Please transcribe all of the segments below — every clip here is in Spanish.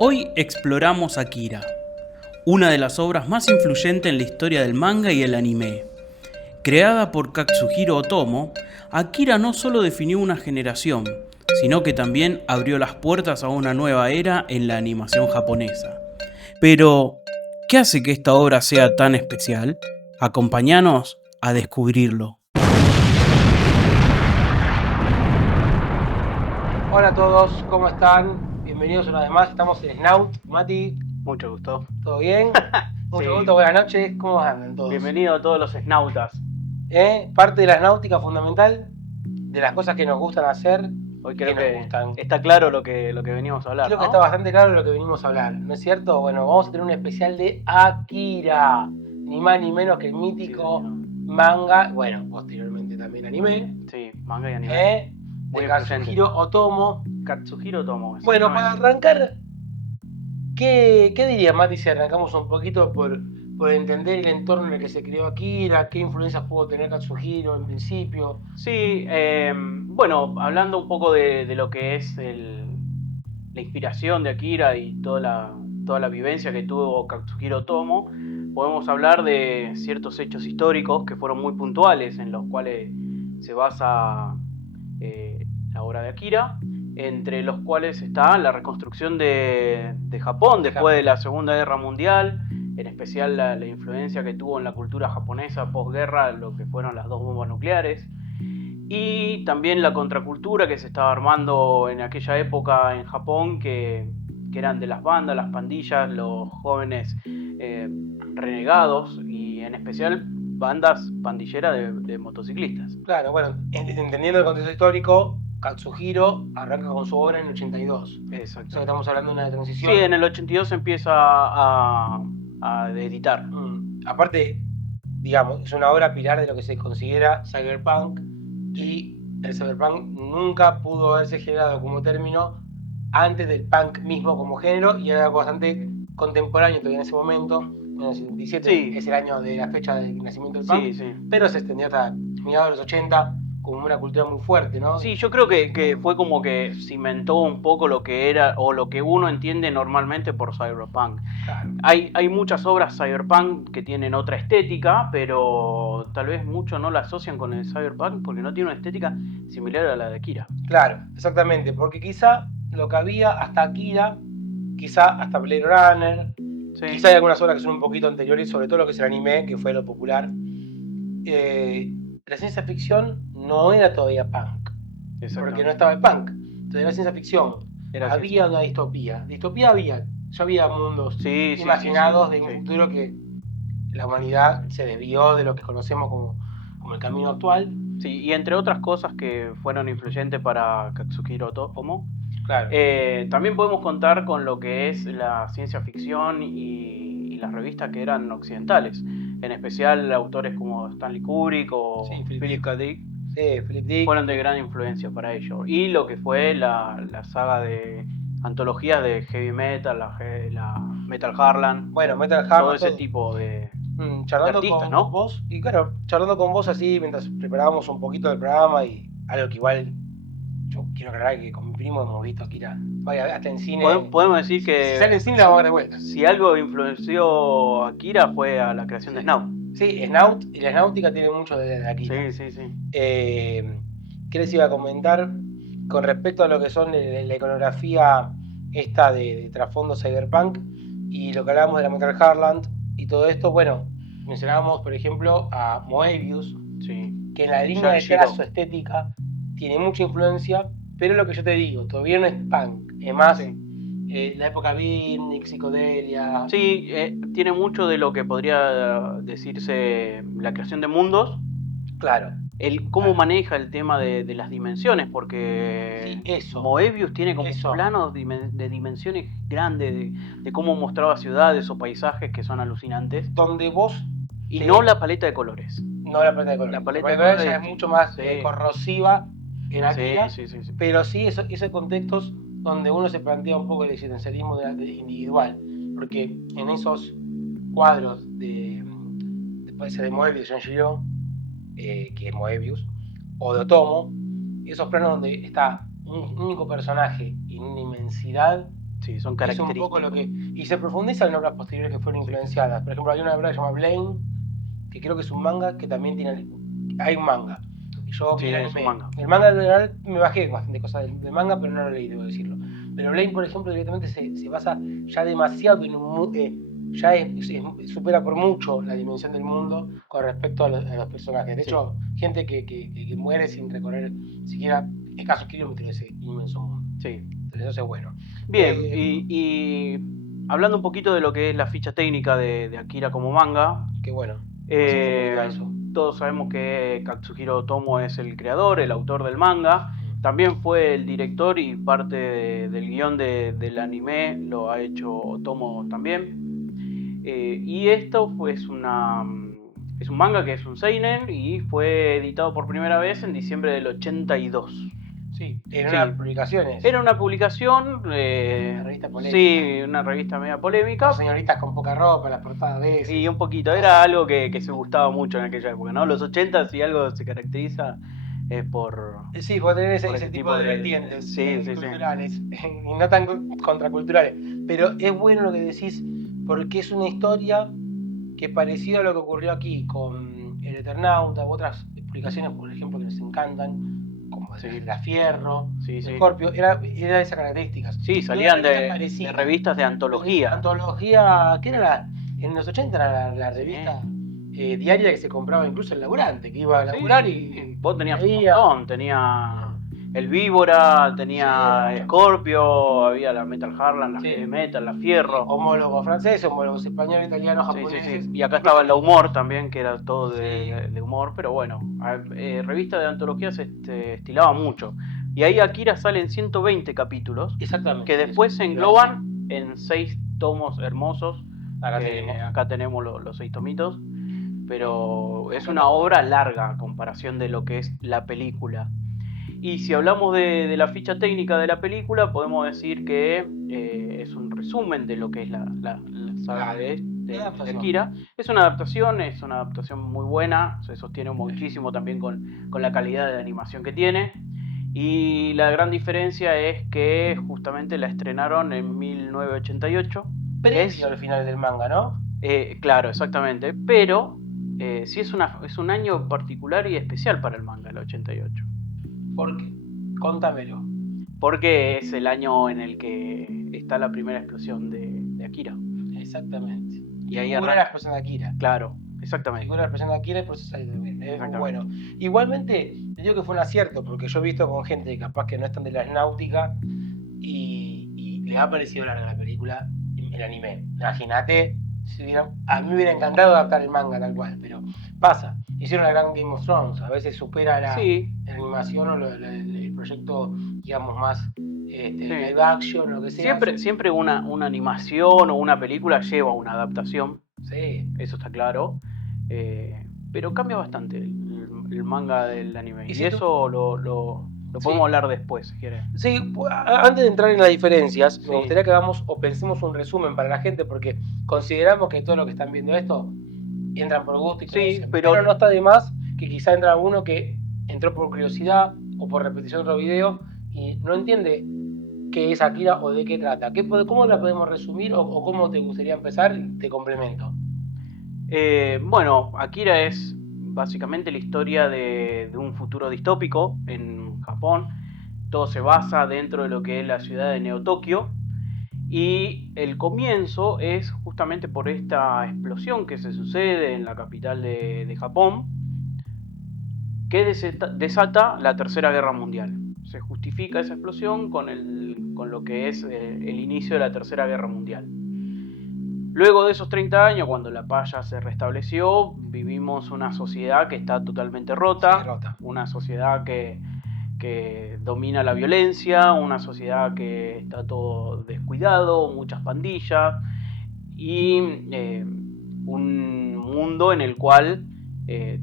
Hoy exploramos Akira, una de las obras más influyentes en la historia del manga y el anime. Creada por Katsuhiro Otomo, Akira no solo definió una generación, sino que también abrió las puertas a una nueva era en la animación japonesa. Pero, ¿qué hace que esta obra sea tan especial? Acompáñanos a descubrirlo. Hola a todos, ¿cómo están? Bienvenidos una vez más, estamos en Snout. Mati, Mucho gusto. ¿todo bien? Mucho Sí. gusto, buenas noches, ¿cómo andan todos? Bienvenido a todos los snautas. Parte de la náutica fundamental, de las cosas que nos gustan hacer, Hoy creo nos que gustan. está claro lo que venimos a hablar, Creo ¿no? que está bastante claro lo que venimos a hablar, ¿no es cierto? Bueno, vamos a tener un especial de Akira, ni más ni menos que el mítico manga, bueno, posteriormente también anime, Sí, manga y anime. de Katsuhiro Otomo. Katsuhiro Otomo. Bueno, para arrancar, ¿qué dirías, Mati, si arrancamos un poquito por entender el entorno en el que se creó Akira? ¿Qué influencias pudo tener Katsuhiro en principio? Sí, bueno, hablando un poco de lo que es la inspiración de Akira y toda la vivencia que tuvo Katsuhiro Otomo, podemos hablar de ciertos hechos históricos que fueron muy puntuales, en los cuales se basa la obra de Akira, entre los cuales está la reconstrucción de Japón después de la Segunda Guerra Mundial, en especial la influencia que tuvo en la cultura japonesa posguerra lo que fueron las dos bombas nucleares, y también la contracultura que se estaba armando en aquella época en Japón, que eran de las bandas, las pandillas, los jóvenes renegados, y en especial bandas pandilleras de motociclistas. Claro, bueno, entendiendo el contexto histórico, Katsuhiro arranca con su obra en el 82. Exacto. O sea, estamos hablando de una transición. Sí, en el 82 empieza a editar. Aparte, digamos, es una obra pilar de lo que se considera cyberpunk, y el cyberpunk nunca pudo haberse generado como término antes del punk mismo como género, y era algo bastante contemporáneo todavía en ese momento. En el 77 Sí. es el año de la fecha del nacimiento del punk, Sí, sí. pero se extendió hasta mediados de los 80 como una cultura muy fuerte, ¿no? Sí, yo creo que fue como que cimentó un poco lo que era o lo que uno entiende normalmente por cyberpunk. Claro. Hay muchas obras cyberpunk que tienen otra estética, pero tal vez muchos no la asocian con el cyberpunk porque no tiene una estética similar a la de Akira. Claro, exactamente, porque quizá lo que había hasta Akira, quizá hasta Blade Runner, Sí. quizá hay algunas obras que son un poquito anteriores, sobre todo lo que es el anime, que fue lo popular. La ciencia ficción no era todavía punk, porque no estaba el punk. Entonces era ciencia ficción. Había una distopía. Distopía había. Ya había mundos imaginados de un futuro que la humanidad se desvió de lo que conocemos como el camino actual. Sí, y entre otras cosas que fueron influyentes para Katsuhiro Otomo, Claro. También podemos contar con lo que es la ciencia ficción y las revistas que eran occidentales, en especial autores como Stanley Kubrick o Philip K. Dick. Sí, Philip Dick. Fueron de gran influencia para ello. Y lo que fue la saga de antologías de heavy metal, la Metal Harlan. Bueno, Metal Harlan. Todo ese tipo de charlando artistas, con ¿no? vos, y claro, charlando con vos así mientras preparábamos un poquito del programa, y algo que igual yo quiero aclarar que con mi primo hemos visto Akira. Vaya, hasta en cine. Podemos decir que si sale en cine la vamos a dar de vuelta. Si algo influenció a Akira fue a la creación de Snout. Sí, Snout, y la náutica tiene mucho de Akira. Sí. ¿Qué les iba a comentar con respecto a lo que son la iconografía esta de trasfondo cyberpunk y lo que hablábamos de la Metal Harlan y todo esto? Bueno, mencionábamos por ejemplo a Moebius, que en la línea de trazo estética tiene mucha influencia, pero lo que yo te digo, todavía no es punk, es más la época beatnik, psicodelia. Sí, tiene mucho de lo que podría decirse la creación de mundos. Claro. Cómo maneja el tema de las dimensiones, porque Moebius tiene como planos de dimensiones grandes, de cómo mostraba ciudades o paisajes que son alucinantes. Donde vos... Y no la paleta de colores. No la paleta de colores. La paleta de colores ya es mucho más corrosiva en Akira, sí. Pero sí esos contextos donde uno se plantea un poco el existencialismo individual, porque en esos cuadros puede ser de Moebius, Jean-Giraud, que es Moebius, o de Otomo, esos planos donde está un único personaje en una inmensidad Sí, son Es un poco lo que... Y se profundiza en obras posteriores que fueron influenciadas. Por ejemplo, hay una obra que se llama Blame, que creo que es un manga que también tiene... Hay un manga. Y yo vi Sí, el es un anime. manga. El manga, en general, me bajé bastante cosas del manga, pero no lo leí, debo decirlo. Pero Blame, por ejemplo, directamente se basa ya demasiado en ya supera por mucho la dimensión del mundo con respecto a los personajes. De Sí. hecho, gente que muere sin recorrer siquiera escasos kilómetros de ese inmenso mundo. Sí. Entonces eso es bueno. Bien, y hablando un poquito de lo que es la ficha técnica de Akira como manga, Qué bueno. Vamos a profundizar eso. todos sabemos que Katsuhiro Otomo es el creador, el autor del manga. También fue el director y parte del guión del anime lo ha hecho Otomo también. Y esto es un manga que es un seinen y fue editado por primera vez en diciembre del 82. Sí, en Sí. unas publicaciones. Era una publicación, Una revista polémica. sí, una revista media polémica. Con señoritas con poca ropa, la portada a veces. Y un poquito, era algo que se gustaba mucho en aquella época, ¿no? Los 80, si algo se caracteriza es por... Sí, por tener por ese tipo de vertientes sí, culturales y no tan contraculturales. Pero es bueno lo que decís porque es una historia que parecido a lo que ocurrió aquí con El Eternauta u otras publicaciones, por ejemplo, que nos encantan, como La Fierro, Sí, sí. Scorpio, era de esas características. Sí, salían de revistas de antología. Antología, ¿qué era en los 80 era la revista diaria que se compraba incluso el laburante, que iba a laburar y vos tenías un leía. montón, tenía el Víbora, tenía Sí, Scorpio, había la Metal Harlan, la Sí. Heavy Metal, la Fierro. Homólogos franceses, homólogos españoles, italianos, Sí, japoneses. sí. Y acá estaba el humor también, que era todo de humor, pero bueno, revista de antología se estilaba mucho. Y ahí Akira sale en 120 capítulos, Exactamente. que después se engloban en 6 tomos hermosos. Acá tenemos los 6 tomitos, pero es una obra larga a comparación de lo que es la película. Y si hablamos de la ficha técnica de la película, podemos decir que es un resumen de lo que es la saga de Akira. Es una adaptación muy buena, se sostiene muchísimo también con la calidad de animación que tiene. Y la gran diferencia es que justamente la estrenaron en 1988. Previo al final del manga, ¿no? Claro, exactamente. Pero sí es un año particular y especial para el manga, el 88. ¿Por qué? Contámelo. Porque es el año en el que está la primera explosión de Akira. Exactamente. Y ahí figura la explosión de Akira. Claro, exactamente. Figura la explosión de Akira y por eso sale también. Es muy bueno. Igualmente, te digo que fue un acierto, porque yo he visto con gente capaz que no están de la náutica y les ha parecido larga la película, el anime. Imagínate, a mí me hubiera encantado adaptar el manga tal cual, pero pasa. Hicieron la gran Game of Thrones, a veces supera la animación o el proyecto, digamos, más live action, lo que sea. Siempre una animación o una película lleva una adaptación. Sí. Eso está claro. Pero cambia bastante el manga del anime. Y eso lo podemos hablar después, si quieres. Sí, antes de entrar en las diferencias, me gustaría que hagamos o pensemos un resumen para la gente, porque consideramos que todo lo que están viendo esto entran por gusto y conocen, pero no está de más que quizá entra uno que entró por curiosidad o por repetición de otro video y no entiende qué es Akira o de qué trata. ¿Cómo la podemos resumir o cómo te gustaría empezar? Te complemento. Bueno, Akira es básicamente la historia de un futuro distópico en Japón. Todo se basa dentro de lo que es la ciudad de Neo Tokio. Y el comienzo es justamente por esta explosión que se sucede en la capital de Japón, que desata la Tercera Guerra Mundial. Se justifica esa explosión con lo que es el inicio de la Tercera Guerra Mundial. Luego de esos 30 años, cuando la paz ya se restableció, vivimos una sociedad que está totalmente rota. Una sociedad que domina la violencia, una sociedad que está todo descuidado, muchas pandillas y un mundo en el cual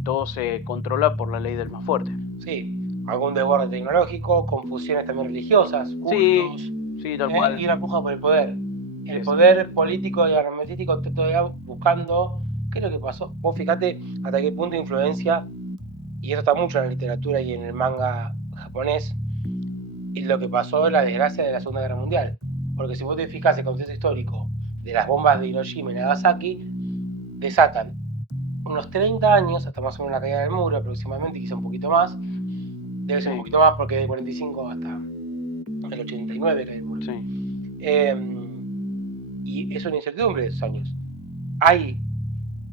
todo se controla por la ley del más fuerte. Sí, algún desborde tecnológico, confusiones también religiosas, cultos, sí, tal cual. Y una puja por el poder. El poder político y armamentístico todavía buscando qué es lo que pasó. Vos fíjate hasta qué punto influencia, y esto está mucho en la literatura y en el manga japonés, y lo que pasó en la desgracia de la Segunda Guerra Mundial. porque si vos te fijas el contexto histórico de las bombas de Hiroshima y Nagasaki, desatan unos 30 años, hasta más o menos la caída del muro aproximadamente, quizá un poquito más, debe ser un poquito más porque del 45 hasta el 89 cae el muro. Y es una incertidumbre de esos años. Hay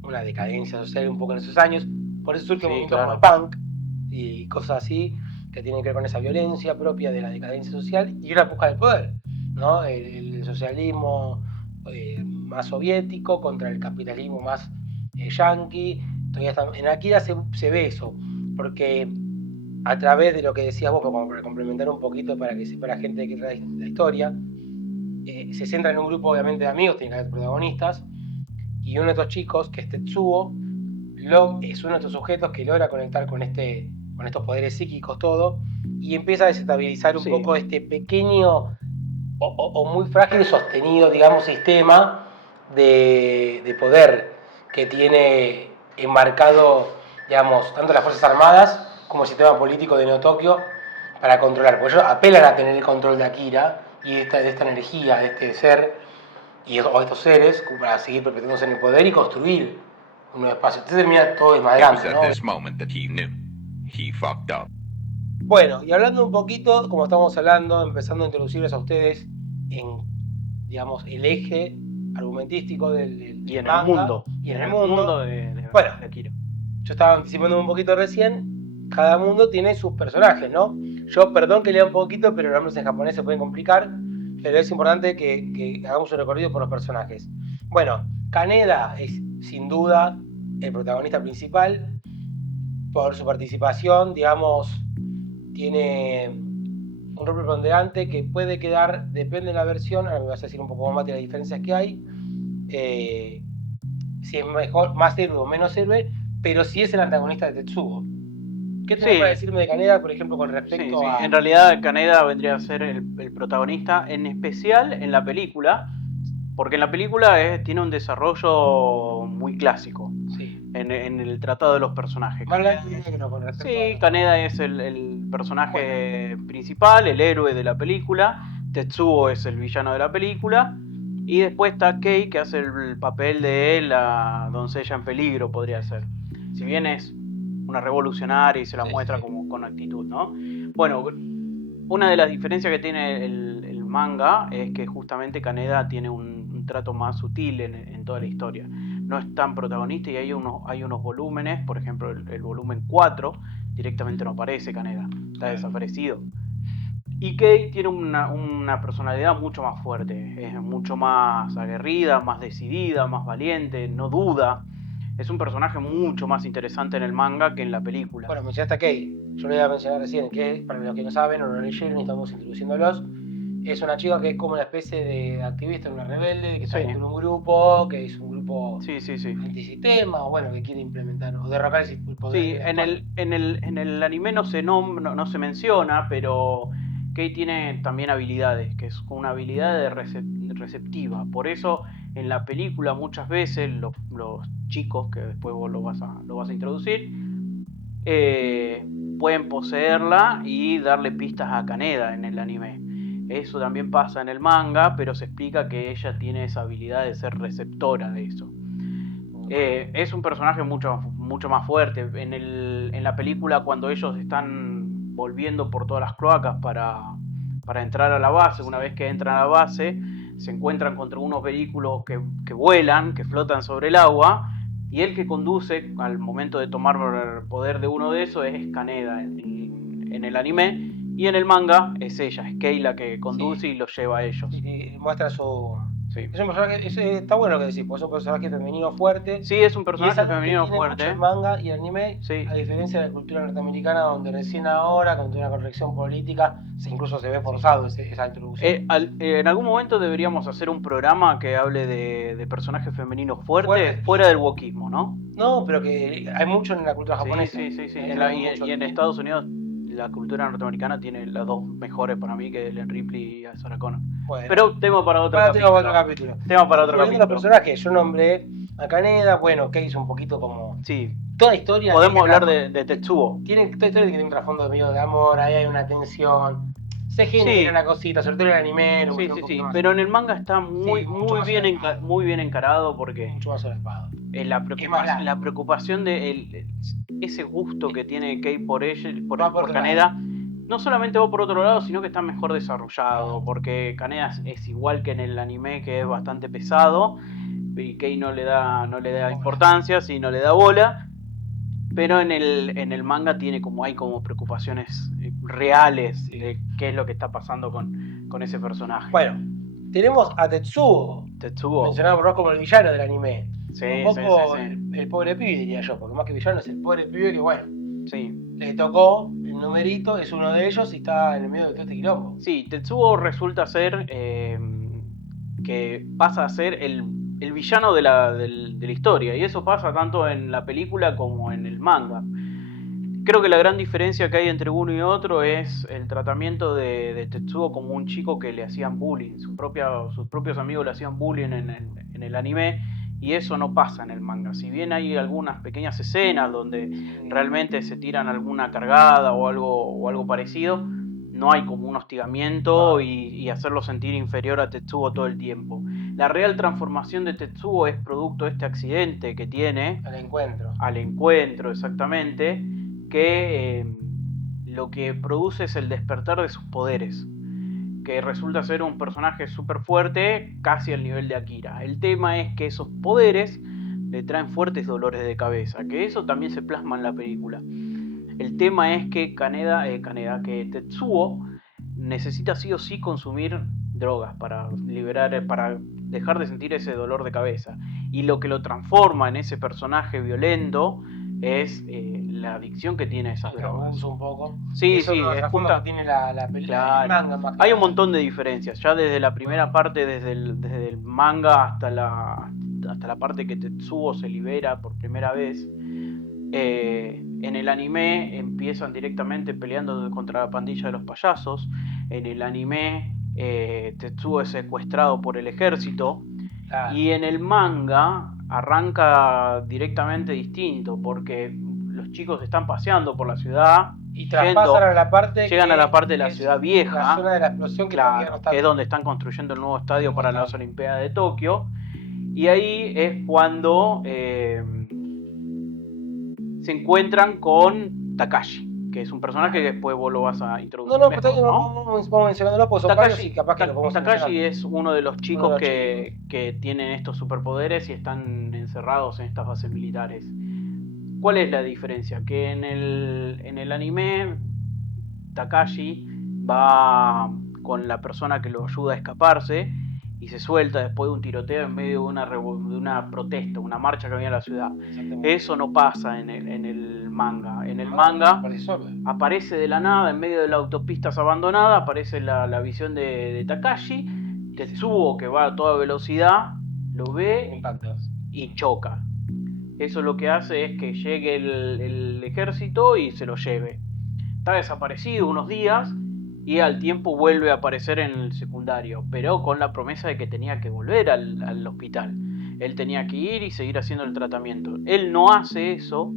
una decadencia social un poco en esos años, por eso surge movimientos como el punk y cosas así que tienen que ver con esa violencia propia de la decadencia social y una busca del poder, ¿no? El socialismo más soviético contra el capitalismo más yanqui. En Akira se ve eso, porque a través de lo que decías vos, como para complementar un poquito para que sepa la gente de qué trae la historia, se centra en un grupo obviamente de amigos, tiene que haber protagonistas, y uno de estos chicos, que es Tetsuo, es uno de estos sujetos que logra conectar con estos poderes psíquicos todo, y empieza a desestabilizar un poco este pequeño o muy frágil y sostenido, digamos, sistema de poder que tiene enmarcado, digamos, tanto las Fuerzas Armadas como el sistema político de Neo Tokio para controlar. Porque ellos apelan a tener el control de Akira y de esta energía, de este ser o estos seres para seguir perpetuándose en el poder y construir un nuevo espacio. Entonces termina todo desmadrando, ¿no? Bueno, y hablando un poquito, como estamos hablando, empezando a introducirles a ustedes en, digamos, el eje argumentístico del y en manga, el mundo. Y en el mundo de Akira. Yo estaba anticipando un poquito recién, cada mundo tiene sus personajes, ¿no? Yo, perdón que lea un poquito, pero los nombres en japonés se pueden complicar, pero es importante que hagamos un recorrido por los personajes. Bueno, Kaneda es sin duda el protagonista principal, por su participación, digamos, tiene un rol preponderante que puede quedar, depende de la versión, ahora me vas a decir un poco más de las diferencias que hay, si es mejor, más héroe o menos héroe, pero sí es el antagonista de Tetsuo. ¿Qué tenés para decirme de Kaneda, por ejemplo, con respecto a...? En realidad Kaneda vendría a ser el protagonista, en especial en la película, porque en la película tiene un desarrollo muy clásico. En el tratado de los personajes. Kaneda es el personaje principal, el héroe de la película. Tetsuo es el villano de la película. Y después está Kei, que hace el papel de la doncella en peligro, podría ser. Si bien es una revolucionaria y se la muestra como con actitud, ¿no? Bueno, una de las diferencias que tiene el manga es que justamente Kaneda tiene un trato más sutil en toda la historia. No es tan protagonista y hay unos volúmenes, por ejemplo el volumen 4, directamente no aparece Kaneda, está desaparecido. Y Kei tiene una personalidad mucho más fuerte, es mucho más aguerrida, más decidida, más valiente, no duda. Es un personaje mucho más interesante en el manga que en la película. Bueno, mencionaste a Kei, yo lo iba a mencionar recién, que para los que no saben o no leyeron y estamos introduciéndolos, es una chica que es como una especie de activista, una rebelde, que está dentro de un grupo, que es un grupo antisistema, o bueno, que quiere implementar o derrocar el poder. Sí, en el anime no se menciona, pero Kei tiene también habilidades, que es una habilidad receptiva. Por eso en la película muchas veces los chicos, que después vos lo vas a introducir, pueden poseerla y darle pistas a Kaneda en el anime. Eso también pasa en el manga, pero se explica que ella tiene esa habilidad de ser receptora de eso. Es un personaje mucho más fuerte. En la película, cuando ellos están volviendo por todas las cloacas para entrar a la base, una vez que entran a la base, se encuentran contra unos vehículos que vuelan, que flotan sobre el agua, y el que conduce al momento de tomar el poder de uno de esos es Kaneda en el anime. Y en el manga es ella, es Kei la que conduce y los lleva a ellos. Y muestra su... Es un personaje, está bueno lo que decís, porque es un personaje femenino fuerte. Sí, es un personaje femenino fuerte. El manga y el anime, a diferencia de la cultura norteamericana, donde recién ahora, con una corrección política, incluso se ve forzado esa introducción. En algún momento deberíamos hacer un programa que hable de personajes femeninos fuertes, fuera del wokismo, ¿no? No, pero que hay mucho en la cultura japonesa. Sí. Y en Estados Unidos la cultura norteamericana tiene las dos mejores para mí, que Ellen Ripley y Sarah Connor. Bueno, pero tema para otro capítulo. Tema para otro capítulo. Los personajes, yo nombré a Kaneda, bueno, que hizo un poquito como... Sí. Toda la historia... Podemos hablar de Tetsuo. Toda historia tiene un trasfondo medio de amor, ahí hay una tensión. Se genera la cosita, sobre todo en el anime. Sí, pero en el manga está muy bien encarado porque mucho más solapado. La preocupación de ese gusto que tiene Kei por ella, por Kaneda, no solamente va por otro lado, sino que está mejor desarrollado, porque Kaneda es igual que en el anime, que es bastante pesado, y Kei no le da importancia, no le da bola. Pero en el manga hay como preocupaciones reales de qué es lo que está pasando con ese personaje. Bueno, tenemos a Tetsuo. Mencionado por vos como el villano del anime. Un poco el pobre pibe, diría yo, porque más que villano es el pobre pibe que, bueno, le tocó el numerito, es uno de ellos y está en el medio de todo este quilombo. Sí, Tetsuo resulta ser que pasa a ser el villano de la historia, y eso pasa tanto en la película como en el manga. Creo que la gran diferencia que hay entre uno y otro es el tratamiento de Tetsuo como un chico que le hacían bullying. Sus propios amigos le hacían bullying en el anime, y eso no pasa en el manga. Si bien hay algunas pequeñas escenas donde realmente se tiran alguna cargada o algo parecido, no hay como un hostigamiento y hacerlo sentir inferior a Tetsuo todo el tiempo. La real transformación de Tetsuo es producto de este accidente que tiene. Al encuentro, exactamente. Que lo que produce es el despertar de sus poderes, que resulta ser un personaje súper fuerte, casi al nivel de Akira. El tema es que esos poderes le traen fuertes dolores de cabeza, que eso también se plasma en la película. El tema es que que Tetsuo necesita sí o sí consumir drogas para dejar de sentir ese dolor de cabeza, y lo que lo transforma en ese personaje violento es la adicción que tiene a esas drogas. Un poco. Sí, eso es justa. Que tiene la película, claro. el manga. Hay un montón de diferencias, ya desde la primera parte, desde el manga hasta la parte que Tetsuo se libera por primera vez. En el anime empiezan directamente peleando contra la pandilla de los payasos. En el anime Tetsuo es secuestrado por el ejército. Y en el manga arranca directamente distinto, porque los chicos están paseando por la ciudad y traspasan a la parte llegan a la parte de la ciudad vieja, la zona de la explosión, que es donde están construyendo el nuevo estadio para las Olimpiadas de Tokio. Y ahí es cuando se encuentran con Takashi, que es un personaje que después vos lo vas a introducir. Vamos mencionándolo, pues son varios y capaz que lo podemos Takashi es uno de los chicos que tienen estos superpoderes y están encerrados en estas bases militares. ¿Cuál es la diferencia? Que en el anime Takashi va con la persona que lo ayuda a escaparse y se suelta después de un tiroteo en medio de una protesta, una marcha que había en la ciudad. Eso no pasa en el manga. En el manga aparece de la nada, en medio de la autopista abandonada, aparece la visión de Takashi. Tetsuo, que va a toda velocidad, lo ve y choca. Eso lo que hace es que llegue el ejército y se lo lleve. Está desaparecido unos días y al tiempo vuelve a aparecer en el secundario, pero con la promesa de que tenía que volver al hospital. Él tenía que ir y seguir haciendo el tratamiento. Él no hace eso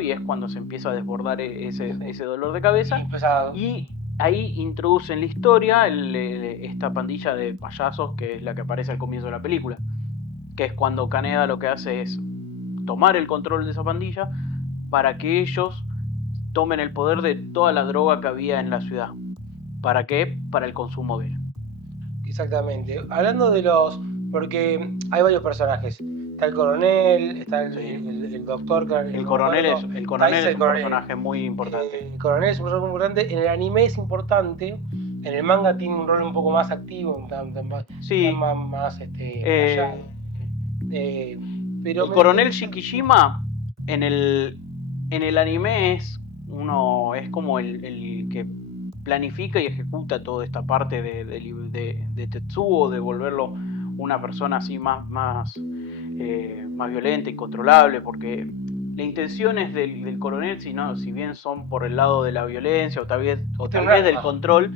y es cuando se empieza a desbordar ese dolor de cabeza. Y ahí introduce en la historia esta pandilla de payasos que es la que aparece al comienzo de la película, que es cuando Kaneda lo que hace es tomar el control de esa pandilla para que ellos tomen el poder de toda la droga que había en la ciudad. ¿Para qué? Para el consumo de él. Exactamente. Hablando de porque hay varios personajes. Está el coronel, está el doctor. El coronel es un personaje muy importante. El coronel es un personaje muy importante. En el anime es importante. En el manga tiene un rol un poco más activo. Más pero el coronel Shikishima en el anime es como el que planifica y ejecuta toda esta parte de Tetsuo, de volverlo una persona así más violenta, incontrolable, porque las intenciones del coronel, si bien son por el lado de la violencia o tal vez del control,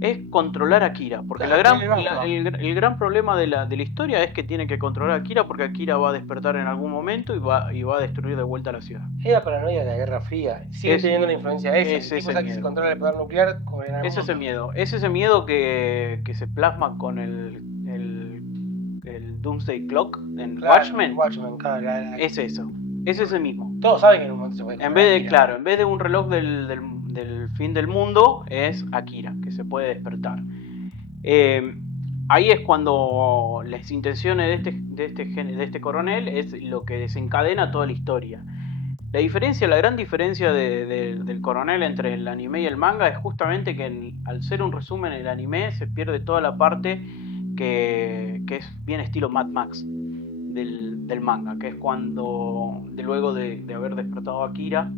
es controlar a Kira, porque el gran problema de la historia es que tiene que controlar a Kira porque Kira va a despertar en algún momento y va a destruir de vuelta la ciudad. Es la paranoia de la Guerra Fría. Sigue teniendo una influencia esa. Es ese Cosa que se controla el poder nuclear como en el Es ese mundo. miedo. Es ese miedo que se plasma con el Doomsday Clock en Watchmen. Claro, Es eso. Es ese mismo. Todos saben que en un momento se puede En vez de un reloj del fin del mundo, es Akira, que se puede despertar. Ahí es cuando las intenciones de este coronel es lo que desencadena toda la historia. La gran diferencia del coronel entre el anime y el manga es justamente que al ser un resumen el anime se pierde toda la parte que es bien estilo Mad Max del manga, que es cuando luego de haber despertado a Akira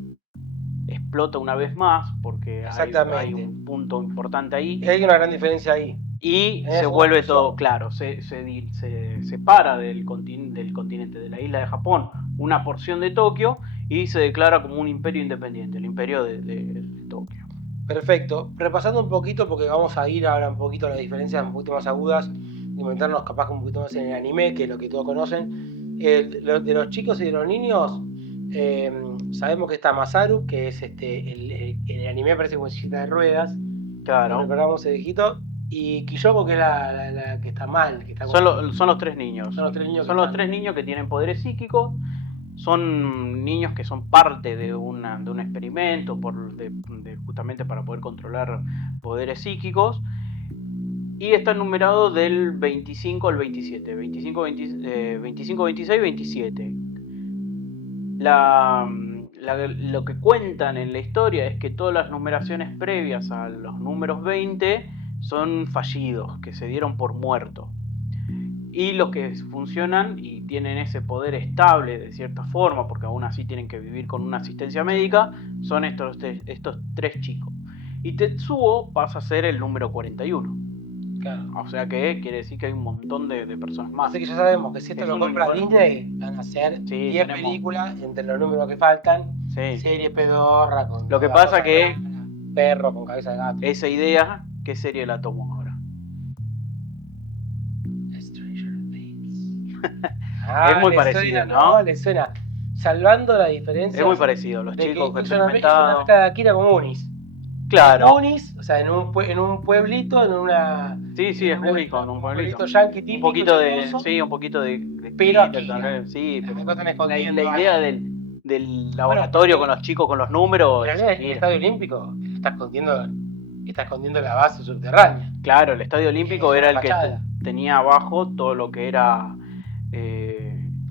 explota una vez más porque hay un punto importante ahí. Hay una gran diferencia ahí. Y se vuelve todo claro, se separa del continente de la isla de Japón una porción de Tokio y se declara como un imperio independiente, el imperio de Tokio. Perfecto. Repasando un poquito, porque vamos a ir ahora un poquito a las diferencias un poquito más agudas, y meternos capaz que un poquito más en el anime, que es lo que todos conocen. De los chicos y de los niños, sabemos que está Masaru, que es el anime parece como silla de ruedas. Claro. Recordamos el viejito. Y Kyoko, que es la que está mal. Que está son los tres niños. Son los tres niños que tienen poderes psíquicos. Son niños que son parte de un experimento justamente para poder controlar poderes psíquicos. Y están numerados del 25 al 27. 25, 26, 27. Lo que cuentan en la historia es que todas las numeraciones previas a los números 20 son fallidos, que se dieron por muerto. Y los que funcionan y tienen ese poder estable de cierta forma, porque aún así tienen que vivir con una asistencia médica, son estos tres chicos. Y Tetsuo pasa a ser el número 41. Claro. O sea que quiere decir que hay un montón de personas más. Así que ya sabemos que si esto lo compra Disney, van a ser 10 películas entre los números que faltan. Sí. Serie pedorra con lo que pasa que perro con cabeza de gato. Esa idea, ¿qué serie la tomó ahora? Stranger Things. Es muy parecido, ¿no? Le suena. Salvando la diferencia. Es muy parecido. Los chicos que experimentados. Es una Akira como Unis. Claro. Unis, o sea, en un pueblito, en una. Sí, es único, en un pueblito. Yankee típico. Un poquito de pero Akira. Sí, pero la idea del laboratorio con los chicos, con los números. El Estadio Olímpico está escondiendo la base subterránea. Claro, el Estadio Olímpico era el que tenía abajo todo lo que era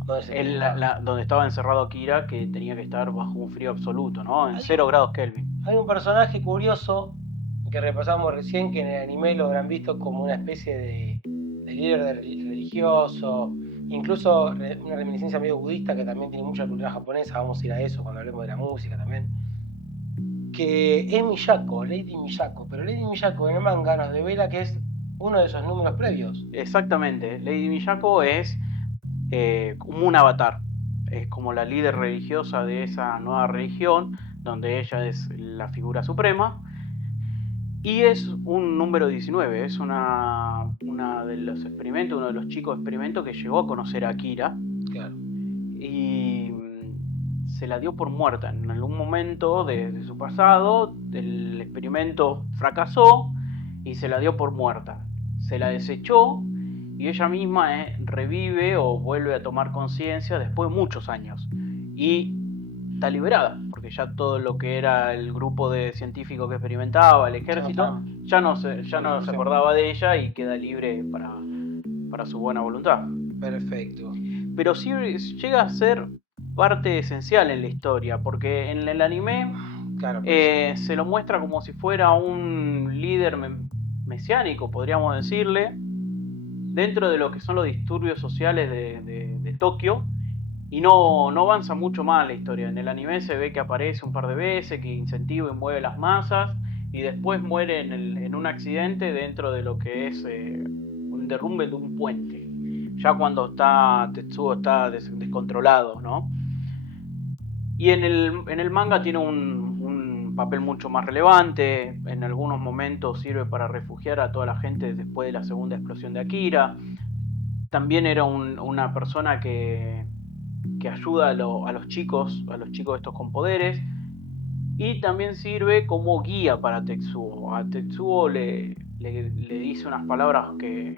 donde estaba encerrado Akira, que tenía que estar bajo un frío absoluto, ¿no? En 0 grados Kelvin. Hay un personaje curioso que repasamos recién, que en el anime lo habrán visto como una especie de líder religioso, incluso una reminiscencia medio budista que también tiene mucha cultura japonesa. Vamos a ir a eso cuando hablemos de la música también. Que es Miyako, Lady Miyako, pero Lady Miyako en el manga nos devela que es uno de esos números previos. Exactamente, Lady Miyako es como un avatar, es como la líder religiosa de esa nueva religión, donde ella es la figura suprema, y es un número 19, es una de los experimentos, uno de los chicos de experimento que llegó a conocer a Akira. Claro. Y se la dio por muerta en algún momento de su pasado. El experimento fracasó y se la dio por muerta. Se la desechó y ella misma revive o vuelve a tomar conciencia después de muchos años. Y está liberada, porque ya todo lo que era el grupo de científicos que experimentaba, el ejército, ya no se acordaba de ella y queda libre para su buena voluntad. Perfecto. Pero sí llega a ser parte esencial en la historia, porque en el anime se lo muestra como si fuera un líder mesiánico, podríamos decirle, dentro de lo que son los disturbios sociales de Tokio, y no avanza mucho más la historia. En el anime se ve que aparece un par de veces, que incentiva y mueve las masas, y después muere en un accidente dentro de lo que es un derrumbe de un puente, ya cuando Tetsuo está descontrolado, ¿no? Y en el manga tiene un papel mucho más relevante. En algunos momentos sirve para refugiar a toda la gente después de la segunda explosión de Akira. También era una persona que ayuda a los chicos estos con poderes. Y también sirve como guía para Tetsuo. A Tetsuo le dice unas palabras que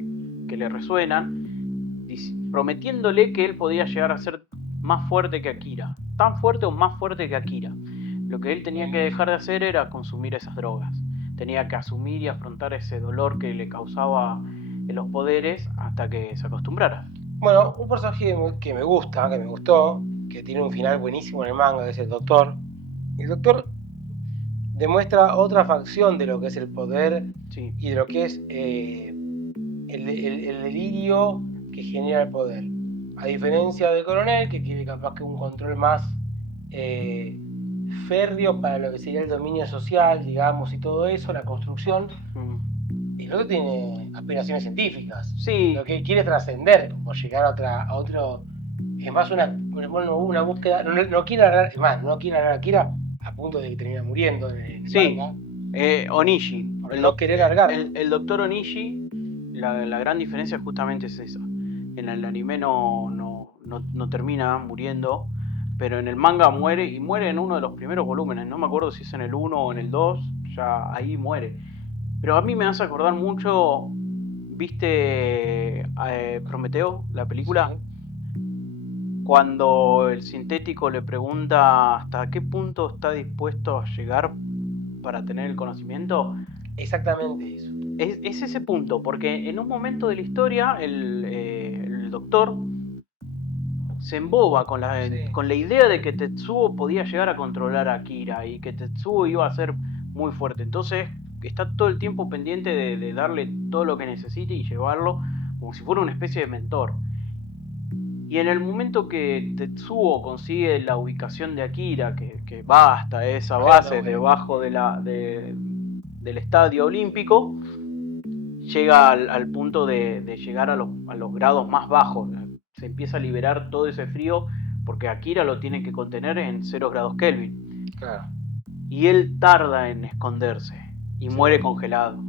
le resuenan, prometiéndole que él podía llegar a ser más fuerte que Akira. Tan fuerte o más fuerte que Akira. Lo que él tenía que dejar de hacer era consumir esas drogas. Tenía que asumir y afrontar ese dolor que le causaba en los poderes hasta que se acostumbrara. Bueno, un personaje que me gustó, que tiene un final buenísimo en el manga, que es el Doctor. El Doctor demuestra otra facción de lo que es el poder Sí. y de lo que es el delirio que genera el poder. A diferencia del Coronel, que tiene capaz que un control más férreo para lo que sería el dominio social, digamos, y todo eso, la construcción. Y el otro tiene aspiraciones científicas. Sí. Lo que quiere trascender, como llegar a otro. Es más una búsqueda. No quiere agarrar, es más, no quiere agarrar a Akira a punto de que termina muriendo en el Sí. manga. Onishi. Por no querer largar. El doctor Onishi, la gran diferencia justamente es esa. En el anime no termina muriendo, pero en el manga muere, y muere en uno de los primeros volúmenes. No me acuerdo si es en el 1 o en el 2, ya ahí muere. Pero a mí me hace acordar mucho, ¿viste Prometeo, la película? Sí. Cuando el sintético le pregunta hasta qué punto está dispuesto a llegar para tener el conocimiento. Exactamente eso. Es ese punto, porque en un momento de la historia el doctor se emboba con la idea de que Tetsuo podía llegar a controlar a Akira y que Tetsuo iba a ser muy fuerte. Entonces está todo el tiempo pendiente de darle todo lo que necesite y llevarlo como si fuera una especie de mentor. Y en el momento que Tetsuo consigue la ubicación de Akira, que va hasta esa base debajo del estadio olímpico, llega al punto de llegar a los grados más bajos. Se empieza a liberar todo ese frío porque Akira lo tiene que contener en 0 grados Kelvin. Claro. Y él tarda en esconderse y muere congelado.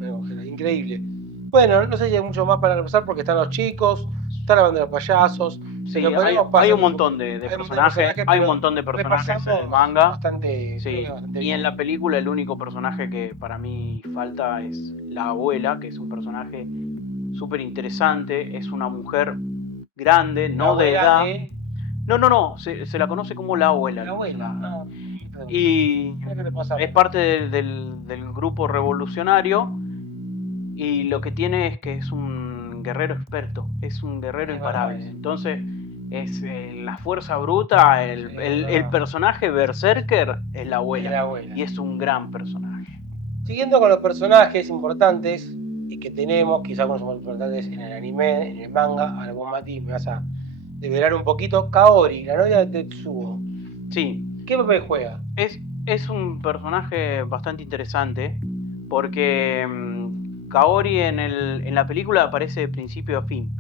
Increíble. Bueno, no sé si hay mucho más para repasar porque están los chicos, está la banda de los payasos. Sí, hay un montón de personajes, hay un montón de personajes en el manga. Bastante, sí. bastante Y bien. en la película el único personaje que para mí falta es la abuela, que es un personaje súper interesante, es una mujer grande, no de edad. No, se la conoce como la abuela. La abuela. Y es parte del grupo revolucionario, y lo que tiene es que es un guerrero experto, es un guerrero imparable. Entonces es la fuerza bruta, el personaje berserker es la abuela, y es un gran personaje. Siguiendo con los personajes importantes y que tenemos, quizás algunos son importantes en el anime, en el manga, algún Mati me vas a develar un poquito. Kaori, la novia de Tetsuo. Sí. ¿Qué papel juega? Es un personaje bastante interesante porque Kaori en la película aparece de principio a fin.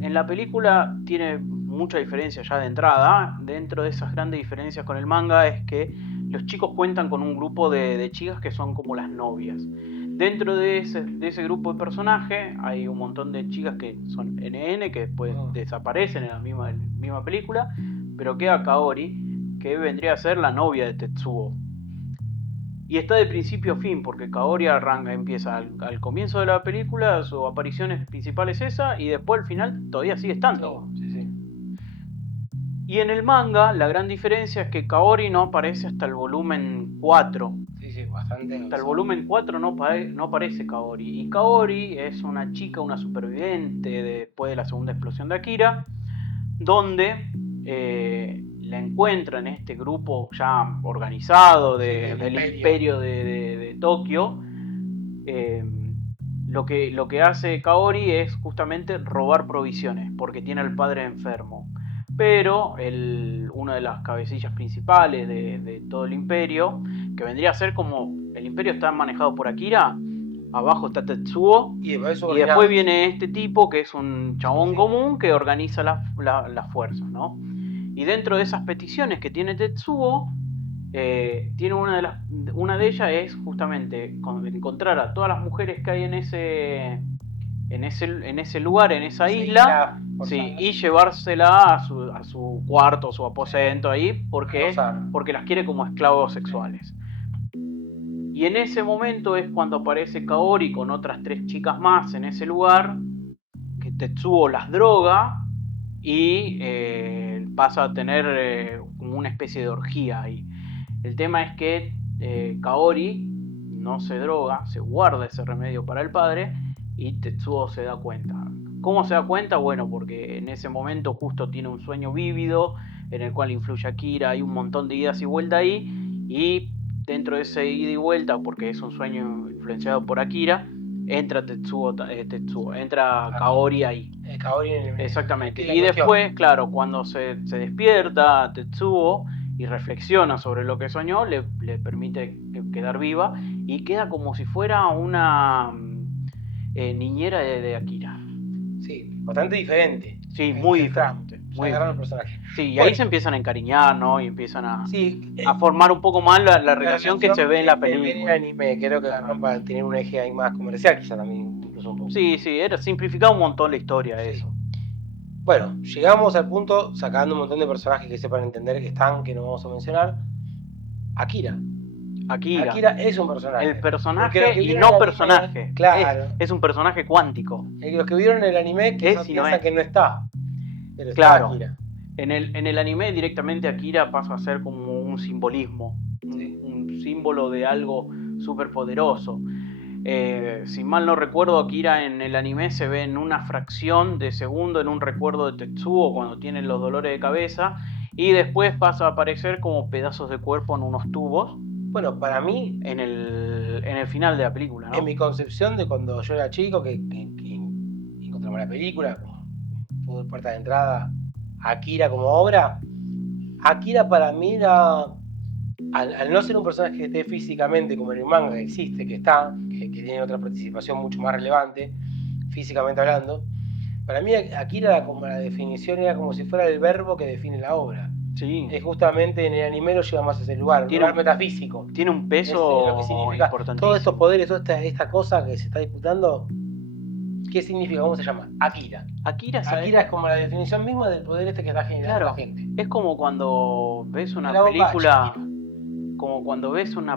En la película tiene mucha diferencia ya de entrada. Dentro de esas grandes diferencias con el manga es que los chicos cuentan con un grupo de chicas que son como las novias. Dentro de ese grupo de personajes hay un montón de chicas que son NN, que después desaparecen en la misma película, pero queda Kaori, que vendría a ser la novia de Tetsuo. Y está de principio a fin, porque Kaori empieza al comienzo de la película, su aparición principal es esa, y después al final todavía sigue estando. Sí. Y en el manga, la gran diferencia es que Kaori no aparece hasta el volumen 4. Sí, bastante. Hasta el volumen 4 no aparece Kaori. Y Kaori es una chica, una superviviente después de la segunda explosión de Akira, donde la encuentra en este grupo ya organizado del imperio de Tokio. Lo que hace Kaori es justamente robar provisiones, porque tiene al padre enfermo. Pero una de las cabecillas principales de todo el imperio, que vendría a ser como el imperio está manejado por Akira, abajo está Tetsuo, y después viene este tipo que es un chabón común que organiza las fuerzas, ¿no? Y dentro de esas peticiones que tiene Tetsuo tiene una de ellas es justamente encontrar a todas las mujeres que hay en ese lugar, en esa isla, sí, y llevársela a su cuarto, su aposento ahí, porque las quiere como esclavos sexuales. Y en ese momento es cuando aparece Kaori con otras 3 chicas más en ese lugar, que Tetsuo las droga y pasa a tener como una especie de orgía ahí. El tema es que Kaori no se droga, se guarda ese remedio para el padre y Tetsuo se da cuenta. ¿Cómo se da cuenta? Bueno, porque en ese momento justo tiene un sueño vívido en el cual influye Akira, hay un montón de idas y vueltas ahí, y dentro de ese ida y vuelta, porque es un sueño influenciado por Akira, entra entra Kaori ahí. Kaori Exactamente. Y después, claro, cuando se despierta Tetsuo y reflexiona sobre lo que soñó, le permite quedar viva y queda como si fuera una niñera de Akira. Sí, bastante diferente. Sí, muy diferente. Muy agarraron el personaje. Sí, y ahí se empiezan a encariñar, ¿no? Y empiezan a formar un poco más la relación que se ve en la película. En el anime, creo que agarraron para tener un eje ahí más comercial, quizá también, incluso un poco. Sí, era simplificado un montón la historia de eso. Bueno, llegamos al punto, sacando un montón de personajes que sepan entender que están, que no vamos a mencionar. Akira es un personaje. El personaje y no personaje. Anime, claro. Es un personaje cuántico. Los que vieron el anime piensan que no está. Pero claro. Está Akira. En el anime directamente Akira pasa a ser como un simbolismo. Sí. Un símbolo de algo súper poderoso. Si mal no recuerdo, Akira en el anime se ve en una fracción de segundo en un recuerdo de Tetsuo cuando tiene los dolores de cabeza, y después pasa a aparecer como pedazos de cuerpo en unos tubos. Bueno, para mí, en el final de la película, ¿no? En mi concepción de cuando yo era chico, que encontramos la película, como puerta de entrada, Akira como obra, Akira para mí era, al no ser un personaje que esté físicamente como en el manga que existe, que tiene otra participación mucho más relevante, físicamente hablando, para mí Akira era como la definición, era como si fuera el verbo que define la obra. Sí. Es justamente en el anime lo lleva más a ese lugar, un lugar metafísico. Tiene un peso lo que significa importantísimo. Todos estos poderes, toda esta cosa que se está disputando, ¿qué significa? ¿Cómo se llama? Akira. Akira es como la definición misma del poder que está generando la gente. Es como cuando ves una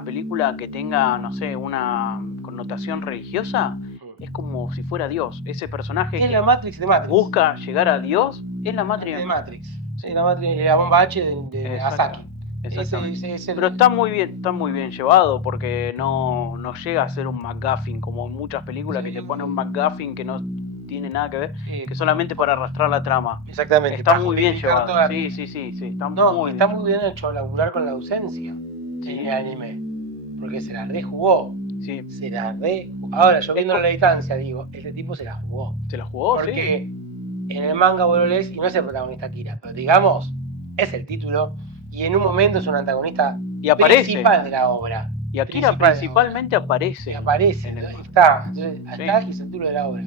película, que tenga, no sé, una connotación religiosa, es como si fuera Dios. Ese personaje es la Matrix de Matrix. Busca llegar a Dios, es la Matrix de Matrix. Sí, la Matrix, la bomba H de Asaki. Exactamente. Pero está muy bien llevado, porque no llega a ser un MacGuffin como en muchas películas que te ponen un MacGuffin que no tiene nada que ver, que solamente para arrastrar la trama. Exactamente. Está muy bien llevado. Sí, está muy bien hecho laburar con la ausencia en el anime, porque se la rejugó. Sí. Se la rejugó. Ahora, yo viendo a la distancia digo, este tipo se la jugó. Se la jugó, porque en el manga vos lo lees y no es el protagonista Akira, pero digamos, es el título y en un momento es un antagonista principal de la obra. Y Akira principalmente aparece. Aparece, está. Entonces, acá es el título de la obra.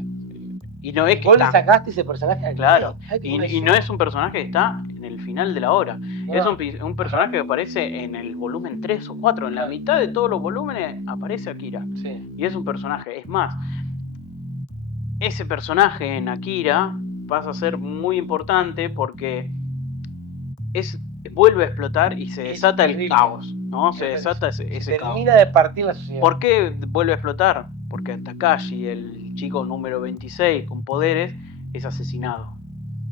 Y no es que vos le sacaste ese personaje. Claro. Y no es un personaje que está en el final de la obra. No. Es un personaje que aparece en el volumen 3 o 4. En la mitad de todos los volúmenes aparece Akira. Sí. Y es un personaje. Es más, ese personaje en Akira pasa a ser muy importante porque vuelve a explotar y se desata el caos, ¿no? Se desata ese caos. Termina de partir la sociedad. ¿Por qué vuelve a explotar? Porque Takashi, el chico número 26 con poderes, es asesinado.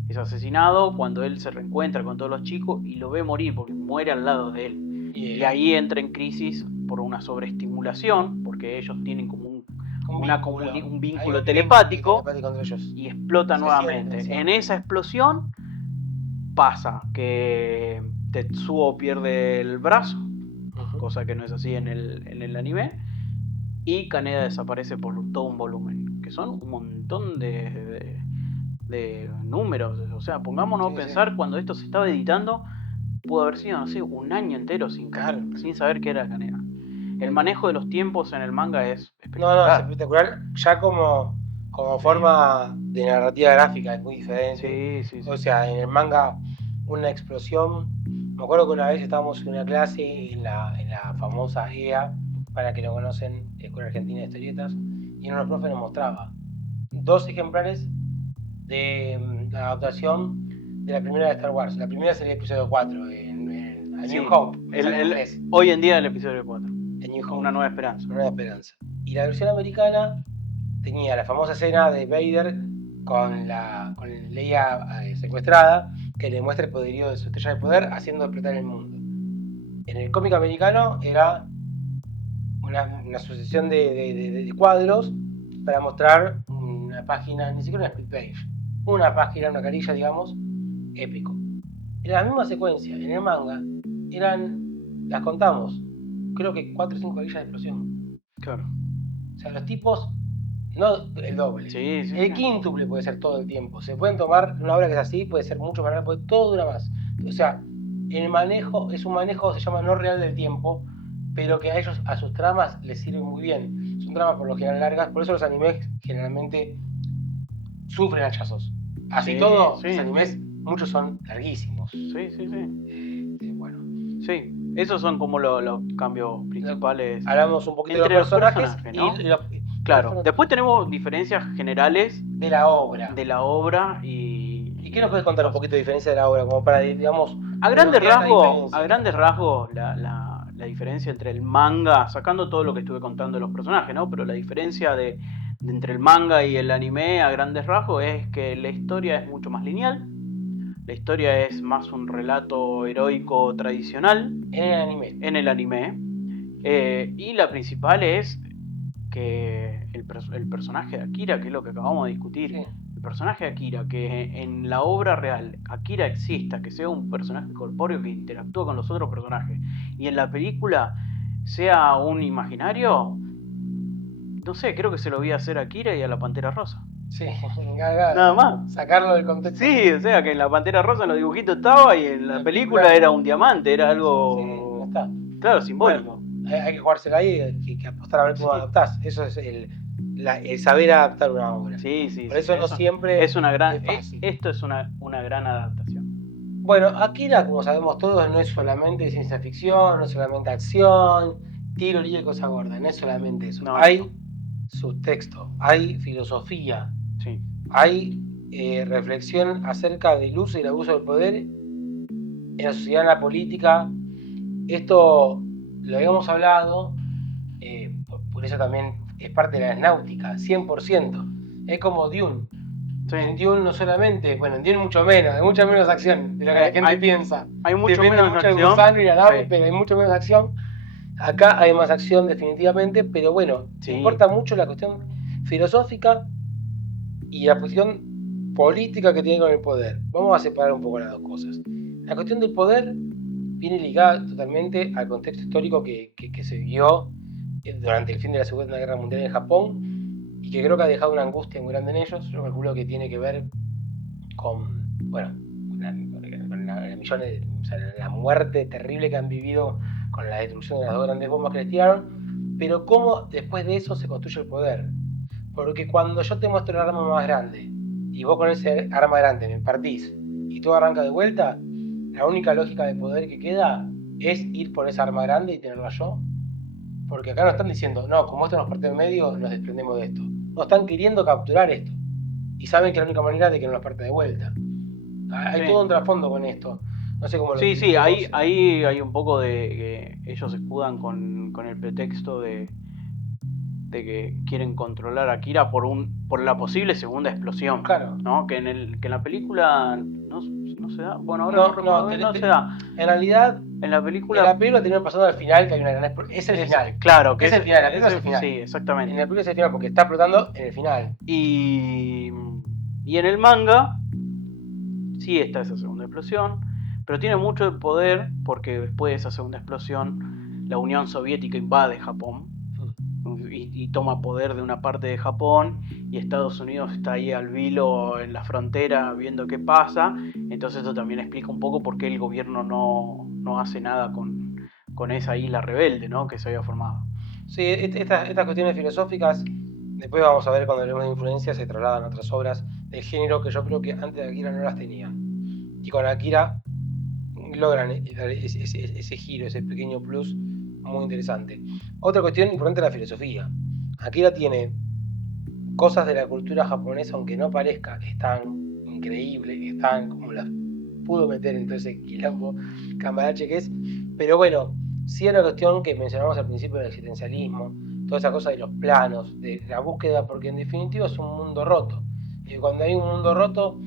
Es asesinado cuando él se reencuentra con todos los chicos y lo ve morir porque muere al lado de él. Y ahí entra en crisis por una sobreestimulación, porque ellos tienen como un vínculo telepático entre ellos. Y explota nuevamente. En esa explosión pasa que Tetsuo pierde el brazo, cosa que no es así en el anime, y Kaneda desaparece por todo un volumen, que son un montón de números. O sea, pongámonos a pensar, cuando esto se estaba editando, pudo haber sido, no sé, un año entero sin saber qué era Kaneda. El manejo de los tiempos en el manga es espectacular. No, es espectacular. Ya como forma de narrativa gráfica es muy diferente. Sí. O sea, en el manga una explosión. Me acuerdo que una vez estábamos en una clase en la famosa EA, para que lo conocen, Escuela Argentina de Historietas, y uno de los profes nos mostraba 2 ejemplares de la adaptación de la primera de Star Wars. La primera sería el episodio 4, A Sí, New Hope, que sale en inglés. hoy en día el episodio 4. A New Hope, Una nueva esperanza. Una Nueva Esperanza. Y la versión americana tenía la famosa escena de Vader con Leia secuestrada, que le muestra el poderío de su estrella de poder haciendo explotar el mundo. En el cómic americano era una sucesión de cuadros para mostrar una página, ni siquiera una split page, una página, una carilla, digamos, épico. Era la misma secuencia. En el manga las contamos, creo que 4 o 5 carillas de explosión. Claro. O sea, los tipos, no el doble, Sí, sí, el sí. quíntuple puede ser todo el tiempo. Se pueden tomar una obra que es así, puede ser mucho más grande, puede todo dura más. O sea, el manejo es un manejo, se llama no real del tiempo, pero que a sus tramas les sirve muy bien. Son tramas por lo general largas, por eso los animes generalmente sufren hachazos. Así Sí, todo, sí. los animes, muchos son larguísimos. Sí, sí, sí. Bueno, Sí, esos son como los cambios principales hablamos un poquito entre de los personajes ¿no? y Claro, después tenemos diferencias generales de la obra. y ¿Y qué nos puedes contar un poquito de diferencia de la obra? Como para, digamos, a grandes rasgos, rasgos la diferencia entre el manga, sacando todo lo que estuve contando de los personajes, ¿no? Pero la diferencia de entre el manga y el anime a grandes rasgos es que la historia es mucho más lineal. La historia es más un relato heroico tradicional en el anime. Y la principal es que el personaje de Akira, que es lo que acabamos de discutir, Sí. el personaje de Akira, que en la obra real Akira exista, que sea un personaje corpóreo que interactúa con los otros personajes, y en la película sea un imaginario, no sé, creo que se lo vi hacer a Akira y a la Pantera Rosa. Sí, nada más. Sacarlo del contexto. Sí, o sea, que en la Pantera Rosa en los dibujitos estaba y en la película era un diamante, era algo... Sí, no está. Claro, simbólico. Bueno, hay que jugársela ahí y hay que apostar a ver cómo adaptás. Eso es el saber adaptar una obra. Sí, sí. Por eso no siempre es una gran, es fácil. Esto es una gran adaptación. Bueno, Akira, como sabemos todos, no es solamente ciencia ficción, no es solamente acción, tiro, lío y cosa gorda. No es solamente eso. No, hay subtexto, hay filosofía, sí. hay reflexión acerca del uso y el abuso del poder en la sociedad, en la política. Esto lo habíamos hablado, por eso también es parte de la náutica, 100%. Es como Dune. Sí. En Dune no solamente, bueno, en Dune mucho menos, hay mucha menos acción de lo que la gente piensa. Hay mucho Depende menos mucho acción. del gusano y la nave, Sí. pero hay mucho menos acción. Acá hay más acción definitivamente, pero bueno, Sí. importa mucho la cuestión filosófica y la cuestión política que tiene con el poder. Vamos a separar un poco las dos cosas. La cuestión del poder viene ligada totalmente al contexto histórico que se vivió durante el fin de la Segunda Guerra Mundial en Japón y que creo que ha dejado una angustia muy grande en ellos. Yo calculo que tiene que ver con, bueno, con la millones, o sea, la muerte terrible que han vivido con la destrucción de las 2 grandes bombas que les tiraron, pero cómo después de eso se construye el poder. Porque cuando yo te muestro el arma más grande y vos con ese arma grande me partís y todo arranca de vuelta, la única lógica de poder que queda es ir por esa arma grande y tenerla yo. Porque acá nos están diciendo, no, como esto nos parte en medio, nos desprendemos de esto. Nos están queriendo capturar esto. Y saben que es la única manera de que no nos parte de vuelta. Hay todo un trasfondo con esto. No sé cómo lo Sí, ahí hay un poco de que ellos se escudan con el pretexto de que quieren controlar a Akira por la posible segunda explosión. Claro. ¿No? Que en la película no se da. Bueno, ahora no se da. En realidad, en la película termina pasando al final que hay una gran explosión. Es el final. Claro, que es el final. La película es el final. Sí, exactamente. En la película es el final porque está explotando en el final. Y en el manga sí está esa segunda explosión, pero tiene mucho de poder porque después de esa segunda explosión la Unión Soviética invade Japón y toma poder de una parte de Japón y Estados Unidos está ahí al vilo en la frontera viendo qué pasa. Entonces esto también explica un poco por qué el gobierno no hace nada con esa isla rebelde, ¿no? Que se había formado. Sí, estas cuestiones filosóficas, después vamos a ver cuando hablemos de influencias, se trasladan a otras obras del género que yo creo que antes de Akira no las tenía. Y con Akira logran dar ese giro, ese pequeño plus muy interesante. Otra cuestión importante es la filosofía. Akira tiene cosas de la cultura japonesa, aunque no parezca, están increíbles, están como las pudo meter en todo ese quilombo cambalache que es. Pero bueno, sí era la cuestión que mencionamos al principio del existencialismo, toda esa cosa de los planos, de la búsqueda, porque en definitiva es un mundo roto. Y cuando hay un mundo roto,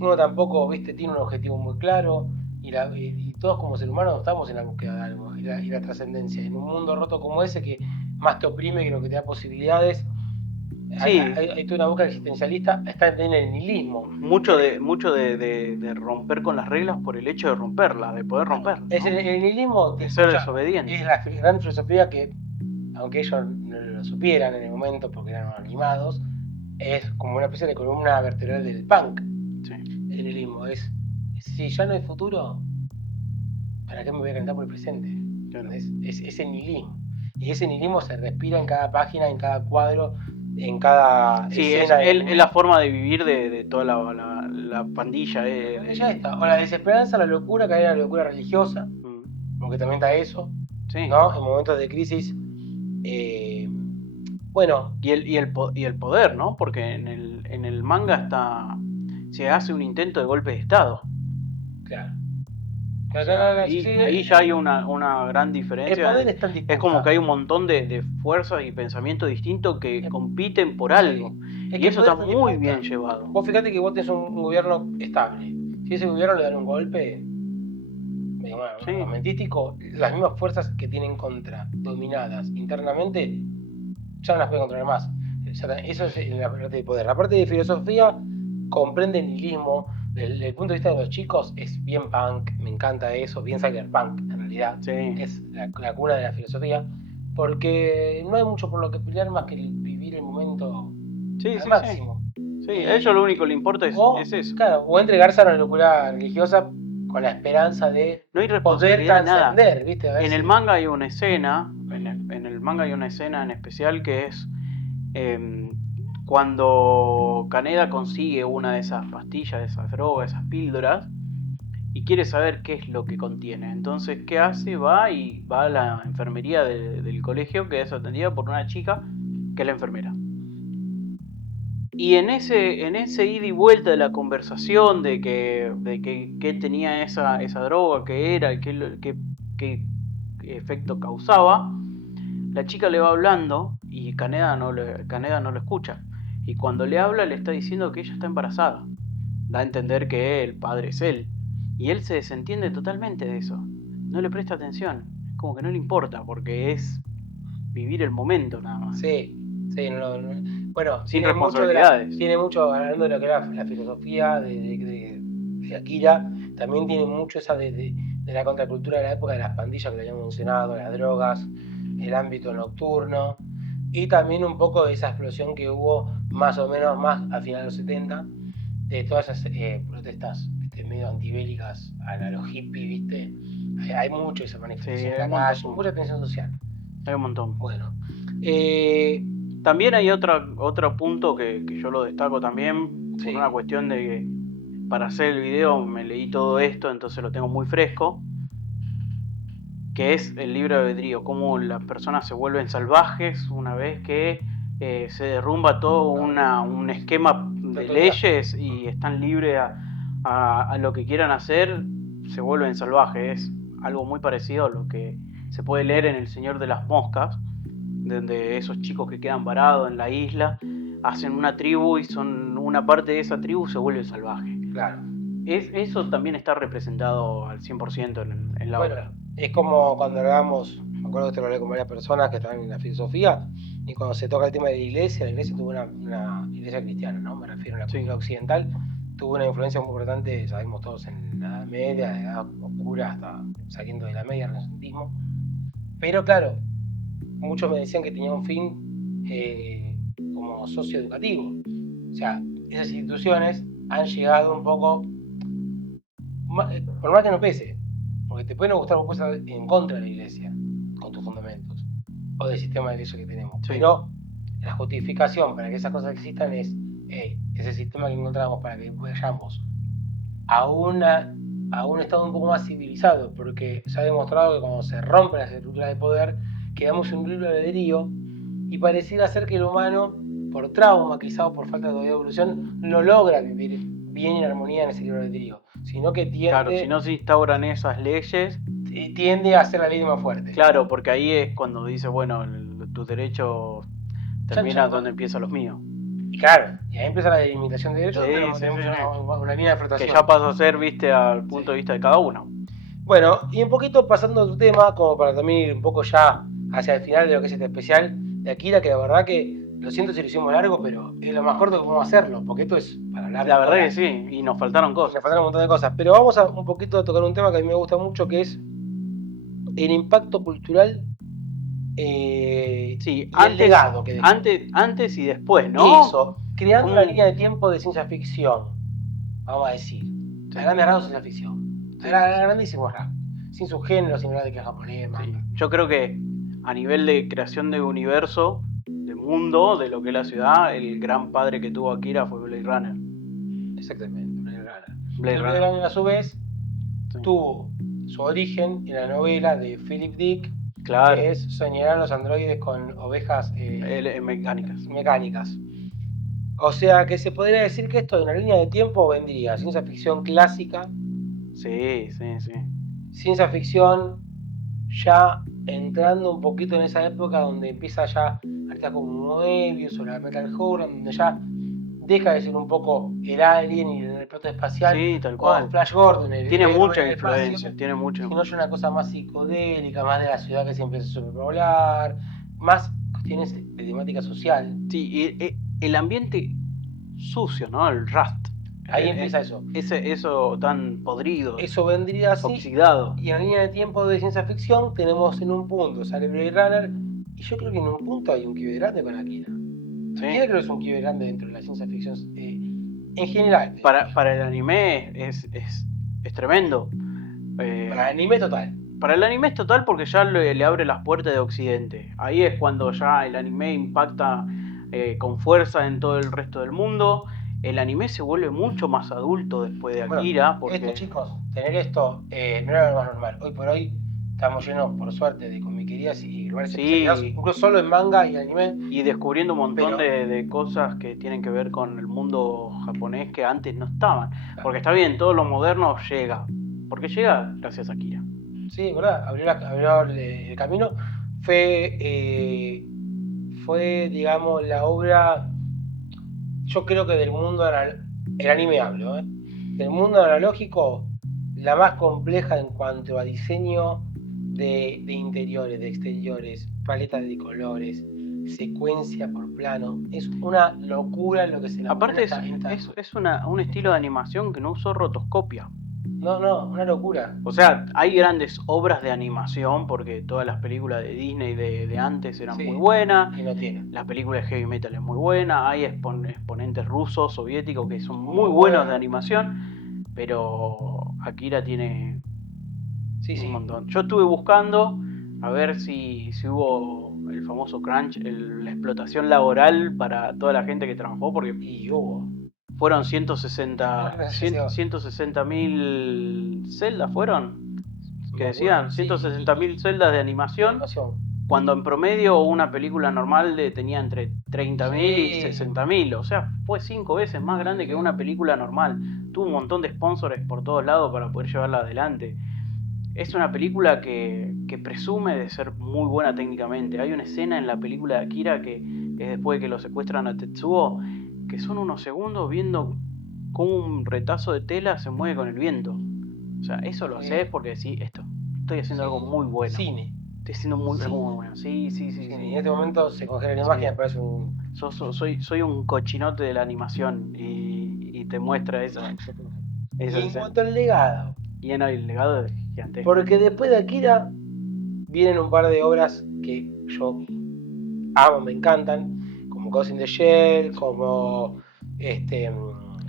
uno tampoco, viste, tiene un objetivo muy claro, y todos como seres humanos estamos en la búsqueda de algo, y la trascendencia. En un mundo roto como ese, que más te oprime que lo que te da posibilidades, Sí, hay toda una búsqueda existencialista, está en el nihilismo. mucho de romper con las reglas por el hecho de romperlas, de poder romperlas. Es el nihilismo De ser desobediente. es la gran filosofía que, aunque ellos no lo supieran en el momento porque eran animados, es como una especie de columna vertebral del punk. Sí. El nihilismo es, si ya no hay futuro, ¿para qué me voy a calentar por el presente? Claro. Es ese nihilismo. Y ese nihilismo se respira en cada página, en cada cuadro, en cada Sí, es escena. la forma de vivir de toda la pandilla. Ya está. O la desesperanza, la locura, que hay la locura religiosa, porque también está eso, Sí. ¿no? En momentos de crisis. Bueno. Y el poder, ¿no? Porque en el manga se hace un intento de golpe de Estado. Claro. Ahí ya hay una gran diferencia. El poder está en disputa. Es como que hay un montón de fuerzas y pensamientos distintos que compiten por algo. Es y eso está muy bien llevado. Vos fíjate que vos tenés un gobierno estable. Si ese gobierno le dan un golpe armamentístico, las mismas fuerzas que tienen contra, dominadas internamente, ya no las pueden controlar más. Eso es la parte de poder. La parte de filosofía comprende el nihilismo. Desde el punto de vista de los chicos es bien punk, me encanta eso, bien cyberpunk en realidad. Sí. Es la cuna de la filosofía, porque no hay mucho por lo que pelear más que vivir el momento al máximo. Sí, a ellos lo único que le importa es eso. Claro, o entregarse a la locura religiosa con la esperanza de no hay poder trascender, nada. ¿viste? En el manga hay una escena, en el manga hay una escena en especial que es cuando Kaneda consigue una de esas pastillas, de esas drogas, esas píldoras, y quiere saber qué es lo que contiene. Entonces, ¿qué hace? Va a la enfermería del colegio, que es atendida por una chica que es la enfermera. Y en ese ida y vuelta de la conversación de que tenía esa droga, qué era, qué efecto causaba, la chica le va hablando y Kaneda no lo escucha. Y cuando le habla le está diciendo que ella está embarazada. Da a entender que el padre es él. Y él se desentiende totalmente de eso. No le presta atención. Como que no le importa porque es vivir el momento nada más. Sí. Bueno, sin responsabilidades. Tiene mucho, hablando de lo que era la filosofía de Akira, también tiene mucho esa de la contracultura de la época de las pandillas que le habíamos mencionado, las drogas, el ámbito nocturno, y también un poco de esa explosión que hubo más o menos más a finales de los 70, de todas esas protestas medio antibélicas a los hippies, ¿viste? Hay mucho esa manifestación en la calle, mucha tensión social. Hay un montón. Bueno. También hay otro punto que yo lo destaco también, por una cuestión de que para hacer el video me leí todo esto, entonces lo tengo muy fresco, que es el libre albedrío, cómo las personas se vuelven salvajes una vez que se derrumba todo un esquema de leyes y están libres a lo que quieran hacer, se vuelven salvajes. Es algo muy parecido a lo que se puede leer en El Señor de las Moscas, donde esos chicos que quedan varados en la isla hacen una tribu y son una parte de esa tribu se vuelve salvaje. Claro. Eso también está representado al 100% en la obra. Es como cuando hablamos, me acuerdo que te lo hablé con varias personas que están en la filosofía, y cuando se toca el tema de la iglesia tuvo una iglesia cristiana, ¿no? Me refiero a la cultura occidental, tuvo una influencia muy importante, sabemos todos, en la Edad Media, de la Edad Oscura hasta saliendo de la Media, el Renacentismo. Pero claro, muchos me decían que tenía un fin como socioeducativo. O sea, esas instituciones han llegado un poco, por más que no pese, porque te pueden gustar cosas en contra de la iglesia, con tus fundamentos, o del sistema de iglesia que tenemos. Pero la justificación para que esas cosas existan es ese sistema que encontramos para que vayamos a una a un estado un poco más civilizado, porque se ha demostrado que cuando se rompe las estructuras de poder, quedamos en un libre albedrío y pareciera ser que el humano, por trauma, quizá o por falta de evolución, no logra vivir bien en armonía en ese libre albedrío, sino que Claro, si no se instauran esas leyes, tiende a ser la ley más fuerte. claro, porque ahí es cuando dice, bueno, tus derechos terminan donde empiezan los míos. Y claro, y ahí empieza la delimitación de derechos, Sí, pero sí, tenemos sí. una línea de flotación. Que ya pasa a ser, viste, al punto de vista de cada uno. Bueno, y un poquito pasando a otro tema, como para también ir un poco ya hacia el final de lo que es este especial de Akira, que la verdad que, lo siento si lo hicimos largo, pero es lo más corto que podemos hacerlo, porque esto es para hablar. La verdad que sí, y nos faltaron cosas. Nos faltaron un montón de cosas, pero vamos a un poquito a tocar un tema que a mí me gusta mucho, que es el impacto cultural sí, y el legado que deja. Antes y después, ¿no? Eso, creando una línea de tiempo de ciencia ficción, vamos a decir. A grandes rasgos ciencia ficción. A grandísimos rasgos. Sin su género, sin hablar de que es japonés, sí. Yo creo que a nivel de creación de universo, de mundo, de lo que es la ciudad, el gran padre que tuvo Akira fue Blade Runner. Exactamente, Blade Runner. Blade Runner a su vez tuvo su origen en la novela de Philip Dick, claro, que es Soñarán los androides con ovejas mecánicas. O sea que se podría decir que esto de una línea de tiempo vendría ciencia ficción clásica. Sí. Ciencia ficción ya entrando un poquito en esa época donde empieza ya artistas como Moebius o la Metal Horror, donde ya deja de ser un poco el alien y el proto espacial. Sí, tal cual. O Flash Gordon. Tiene mucha influencia, tiene mucha. Sino ya una cosa más psicodélica, más de la ciudad que se empieza a superpoblar, más cuestiones de temática social. Sí, y el ambiente sucio, ¿no? El rust. Ahí empieza eso. Eso tan podrido. Eso vendría así. Oxidado. Y en la línea de tiempo de ciencia ficción tenemos en un punto, sale Blade Runner, y yo creo que en un punto hay un quiebre grande con Akira. Sí. Akira creo que es un quiebre grande dentro de la ciencia ficción en general. Para el anime es tremendo. Para el anime total. Para el anime es total porque ya le abre las puertas de Occidente. Ahí es cuando ya el anime impacta con fuerza en todo el resto del mundo. El anime se vuelve mucho más adulto después de Akira. Bueno, porque chicos, tener esto no era lo más normal. Hoy por hoy estamos llenos, por suerte, de comiquerías y lugares especializados, incluso solo en manga y anime. Y descubriendo un montón de cosas que tienen que ver con el mundo japonés que antes no estaban. Claro. Porque está bien, todo lo moderno llega. Porque llega gracias a Akira. Sí, ¿verdad? Abrió el camino. Fue, digamos, la obra... Yo creo que del mundo el anime hablo, del mundo analógico, la más compleja en cuanto a diseño de interiores, de exteriores, paleta de colores, secuencia por plano. Es una locura lo que se la aparte es un estilo de animación que no usó rotoscopia. No, una locura. O sea, hay grandes obras de animación porque todas las películas de Disney de antes eran muy buenas. Y no tiene. La película de Heavy Metal es muy buena. Hay exponentes rusos, soviéticos que son muy buenos de animación. Pero Akira tiene un montón. Yo estuve buscando a ver si hubo el famoso crunch, la explotación laboral para toda la gente que trabajó. Porque hubo. Fueron 160.000 celdas, ¿fueron? Que decían, 160.000 celdas de animación, cuando en promedio una película normal tenía entre 30.000 y 60.000. O sea, fue 5 veces más grande que una película normal. Tuvo un montón de sponsors por todos lados para poder llevarla adelante. Es una película que presume de ser muy buena técnicamente. Hay una escena en la película de Akira que es después de que lo secuestran a Tetsuo, que son unos segundos viendo cómo un retazo de tela se mueve con el viento. O sea, eso lo haces porque decís, estoy haciendo algo muy bueno. Cine. Estoy haciendo muy bueno. Sí. En este momento se congela la imagen y aparece un... Soy un cochinote de la animación y te muestra eso. Y en cuanto al legado. Y en el legado es gigantesco. Porque después de Akira vienen un par de obras que yo amo, me encantan. Como Ghost in the Shell, como Alita.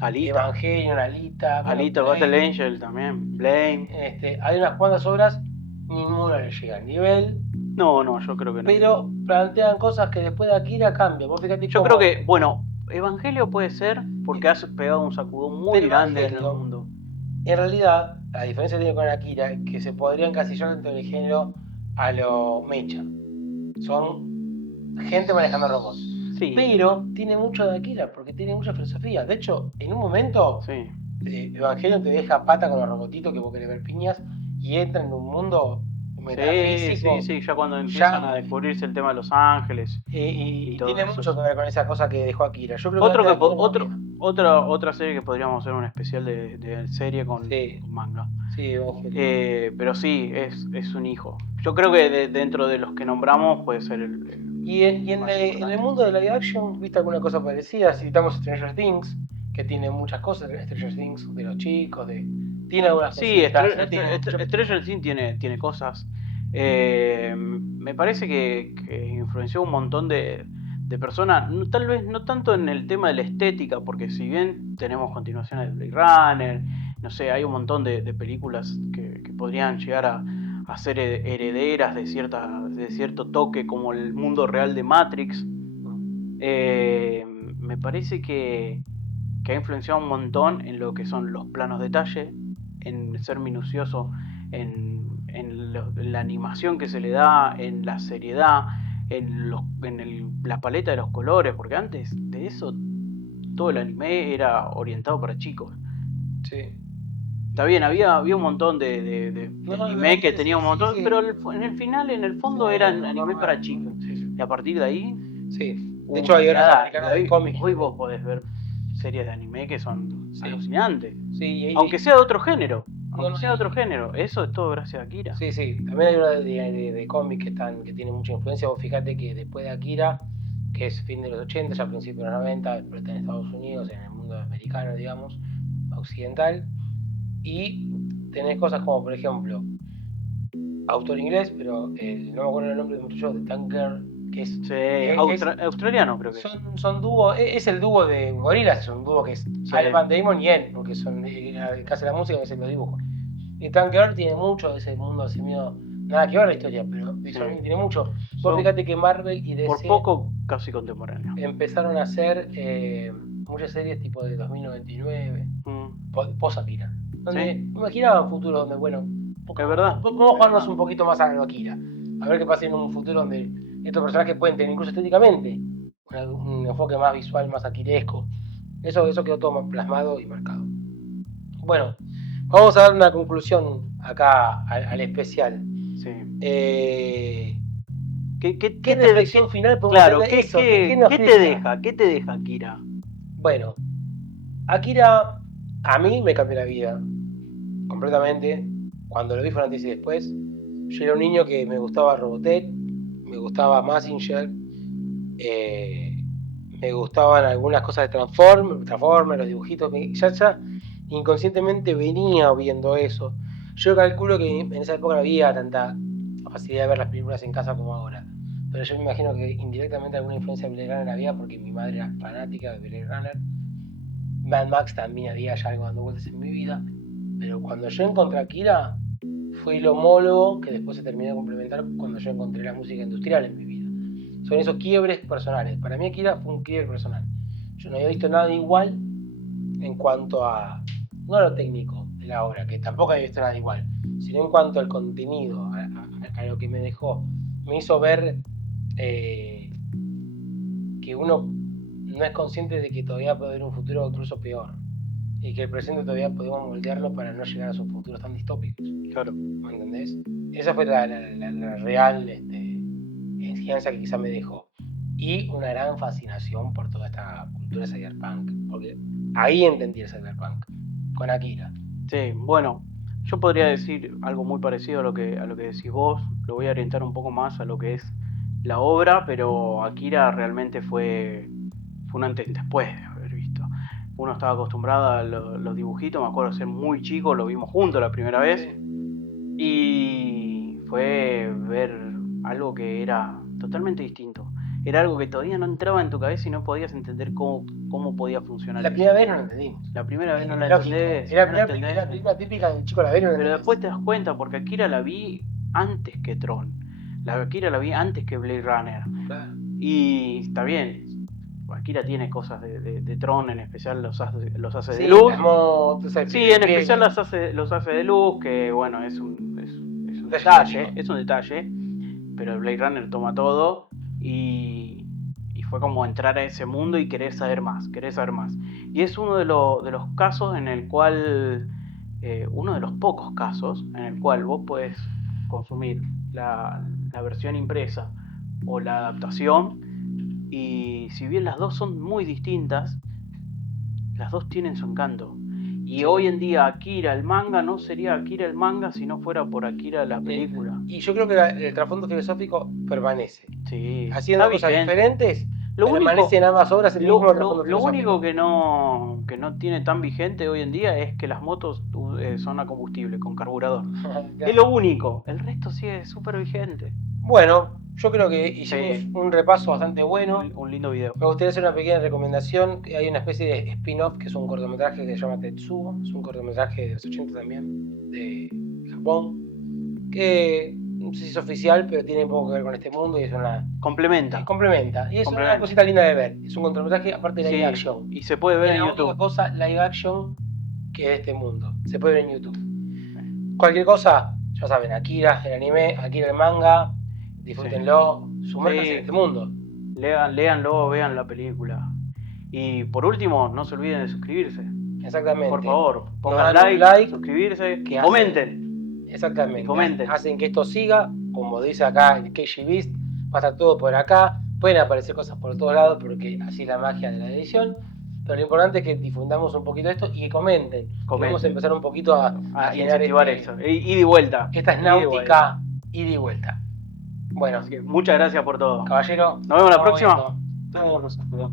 Evangelion, Alita, Battle Angel también, Blame. Hay unas cuantas obras, ninguna le llega al nivel. No, yo creo que no. Pero plantean cosas que después de Akira cambian. Vos fíjate yo creo que, Evangelio puede ser porque has pegado un sacudón muy grande en el mundo. En realidad, la diferencia que tiene con Akira es que se podría encasillar dentro del género a lo mecha. Son gente manejando robots. Sí. Pero tiene mucho de Akira, porque tiene mucha filosofía. De hecho, en un momento, Sí. Evangelion te deja pata con los robotitos que vos querés ver piñas y entra en un mundo metafísico. Sí, ya cuando empiezan a descubrirse el tema de Los Ángeles. Y todo tiene eso. mucho que ver con esa cosa que dejó Akira. Yo creo que Otra serie que podríamos hacer un especial de serie con manga. Sí, Evangelion. Pero sí, es un hijo. Yo creo que dentro de los que nombramos puede ser el Y en el mundo de la live action, ¿viste alguna cosa parecida? Citamos Stranger Things, que tiene muchas cosas, Stranger Things de los chicos, tiene algunas sí, cositas. Stranger Things tiene cosas. Me parece que influenció un montón de personas, tal vez no tanto en el tema de la estética, porque si bien tenemos continuaciones de Blade Runner, no sé, hay un montón de películas que podrían llegar a ser herederas de cierto toque, como el mundo real de Matrix. Me parece que ha influenciado un montón en lo que son los planos de detalle, en ser minucioso en la animación que se le da, en la seriedad, en la paleta de los colores, porque antes de eso todo el anime era orientado para chicos. Sí. Está bien, había un montón de anime que tenía un montón, pero en el final, en el fondo, eran anime para chicos. Y a partir de ahí... Sí. De hecho, hay horas americanas de cómics. Hoy vos podés ver series de anime que son alucinantes. Sí, aunque sea de otro género. Eso es todo gracias a Akira. Sí. También hay una de cómics que tiene mucha influencia. Vos fíjate que después de Akira, que es fin de los 80, ya principios de los 90, explota en Estados Unidos, en el mundo americano, digamos, occidental. Y tenés cosas como, por ejemplo, autor inglés, pero no me acuerdo el nombre del muchacho, de Tank Girl, que es australiano, creo que son dúo, es el dúo de Gorillaz, es un dúo que es Al Van Damon y él, porque son el que hace la música y hace los dibujos. Y Tank Girl tiene mucho de ese mundo así medio, nada que ver la historia, pero tiene mucho. Vos fíjate que Marvel y DC por poco casi contemporáneo empezaron a hacer muchas series tipo de 2099, post Akira, donde imaginaban futuros donde, bueno, es verdad, vamos a jugarnos un poquito más a Akira, a ver qué pasa en un futuro donde estos personajes pueden tener incluso estéticamente un enfoque más visual, más aquiresco. Eso quedó todo plasmado y marcado. Bueno, vamos a dar una conclusión acá al especial. Sí. ¿Qué reflexión final podemos claro, hacer de eso? ¿Qué te deja Akira? Bueno, Akira a mí me cambió la vida completamente. Cuando lo vi fue antes y después. Yo era un niño que me gustaba Robotech, me gustaba Mazinger, me gustaban algunas cosas de Transformers, los dibujitos, ya inconscientemente venía viendo eso. Yo calculo que en esa época no había tanta facilidad de ver las películas en casa como ahora, pero yo me imagino que indirectamente alguna influencia de Blade Runner había, porque mi madre era fanática de Blade Runner. Mad Max también había ya algo dando vueltas en mi vida, pero cuando yo encontré a Akira fue el homólogo que después se terminó de complementar cuando yo encontré la música industrial en mi vida. Son esos quiebres personales. Para mí Akira fue un quiebre personal. Yo no había visto nada igual en cuanto a, no a lo técnico de la obra, que tampoco había visto nada igual, sino en cuanto al contenido, a lo que me dejó. Me hizo ver que uno no es consciente de que todavía puede haber un futuro incluso peor, y que el presente todavía podemos moldearlo para no llegar a esos futuros tan distópicos. Claro. ¿Me entendés? Esa fue la real enseñanza que quizá me dejó. Y una gran fascinación por toda esta cultura cyberpunk, porque ahí entendí el cyberpunk, con Akira. Sí, bueno, yo podría decir algo muy parecido a lo que decís vos. Lo voy a orientar un poco más a lo que es la obra, pero Akira realmente fue un antes y después de haber visto. Uno estaba acostumbrado a los dibujitos, me acuerdo de ser muy chico, lo vimos juntos la primera vez. Sí. Y fue ver algo que era totalmente distinto. Era algo que todavía no entraba en tu cabeza y no podías entender cómo podía funcionar. La primera vez no lo entendimos. La primera vez no la entendés. Era la película típica del chico la ve. Pero después te das cuenta, porque Akira la vi antes que Tron. Akira la vi antes que Blade Runner. Claro. Y está bien, Akira tiene cosas de Tron, en especial los haces Sí, de luz. las motos, Sí, en especial los hace de luz, que bueno, es un detalle, pero el Blade Runner toma todo y fue como entrar a ese mundo y querer saber más. Y es uno de los casos en el cual, uno de los pocos casos en el cual vos podés consumir la versión impresa o la adaptación, y si bien las dos son muy distintas, las dos tienen su encanto. Y Sí. hoy en día Akira el manga no sería Akira el manga si no fuera por Akira la película. Y yo creo que el trasfondo filosófico permanece. Sí, Haciendo está cosas vigente. diferentes, Lo único, permanece en ambas obras el mismo trasfondo lo filosófico. único que no tiene tan vigente hoy en día es que las motos son a combustible, con carburador. Es lo único. El resto sigue súper vigente. Bueno, yo creo que hicimos Sí. un repaso bastante bueno. Un lindo video. Me gustaría hacer una pequeña recomendación. Hay una especie de spin-off que es un cortometraje que se llama Tetsuo. Es un cortometraje de los 80 también, de Japón. Que no sé si es oficial, pero tiene poco que ver con este mundo y es una... Complementa. Complementa. Y es Complementa. una cosita linda de ver. Es un cortometraje aparte de Sí, live action. y se puede ver Es en la única YouTube. cosa live action que de este mundo. Se puede ver en YouTube. Cualquier cosa, ya saben, Akira el anime, Akira el manga, disfrútenlo, sumérjanse en este mundo. Léanlo, vean la película. Y por último, no se olviden de suscribirse. Exactamente. Por favor, Nos pongan dan un like, suscribirse, que y hacen- comenten. Exactamente. Y comenten. Hacen que esto siga, como dice acá el KG Beast, va a estar todo por acá. Pueden aparecer cosas por todos lados porque así es la magia de la edición. Pero lo importante es que difundamos un poquito esto y que comenten. Vamos a empezar un poquito a generar incentivar eso. Ida y vuelta. Esta es náutica ida y vuelta. Bueno, Así que muchas gracias por todo. caballero. Nos vemos la próxima. Todos nosotros.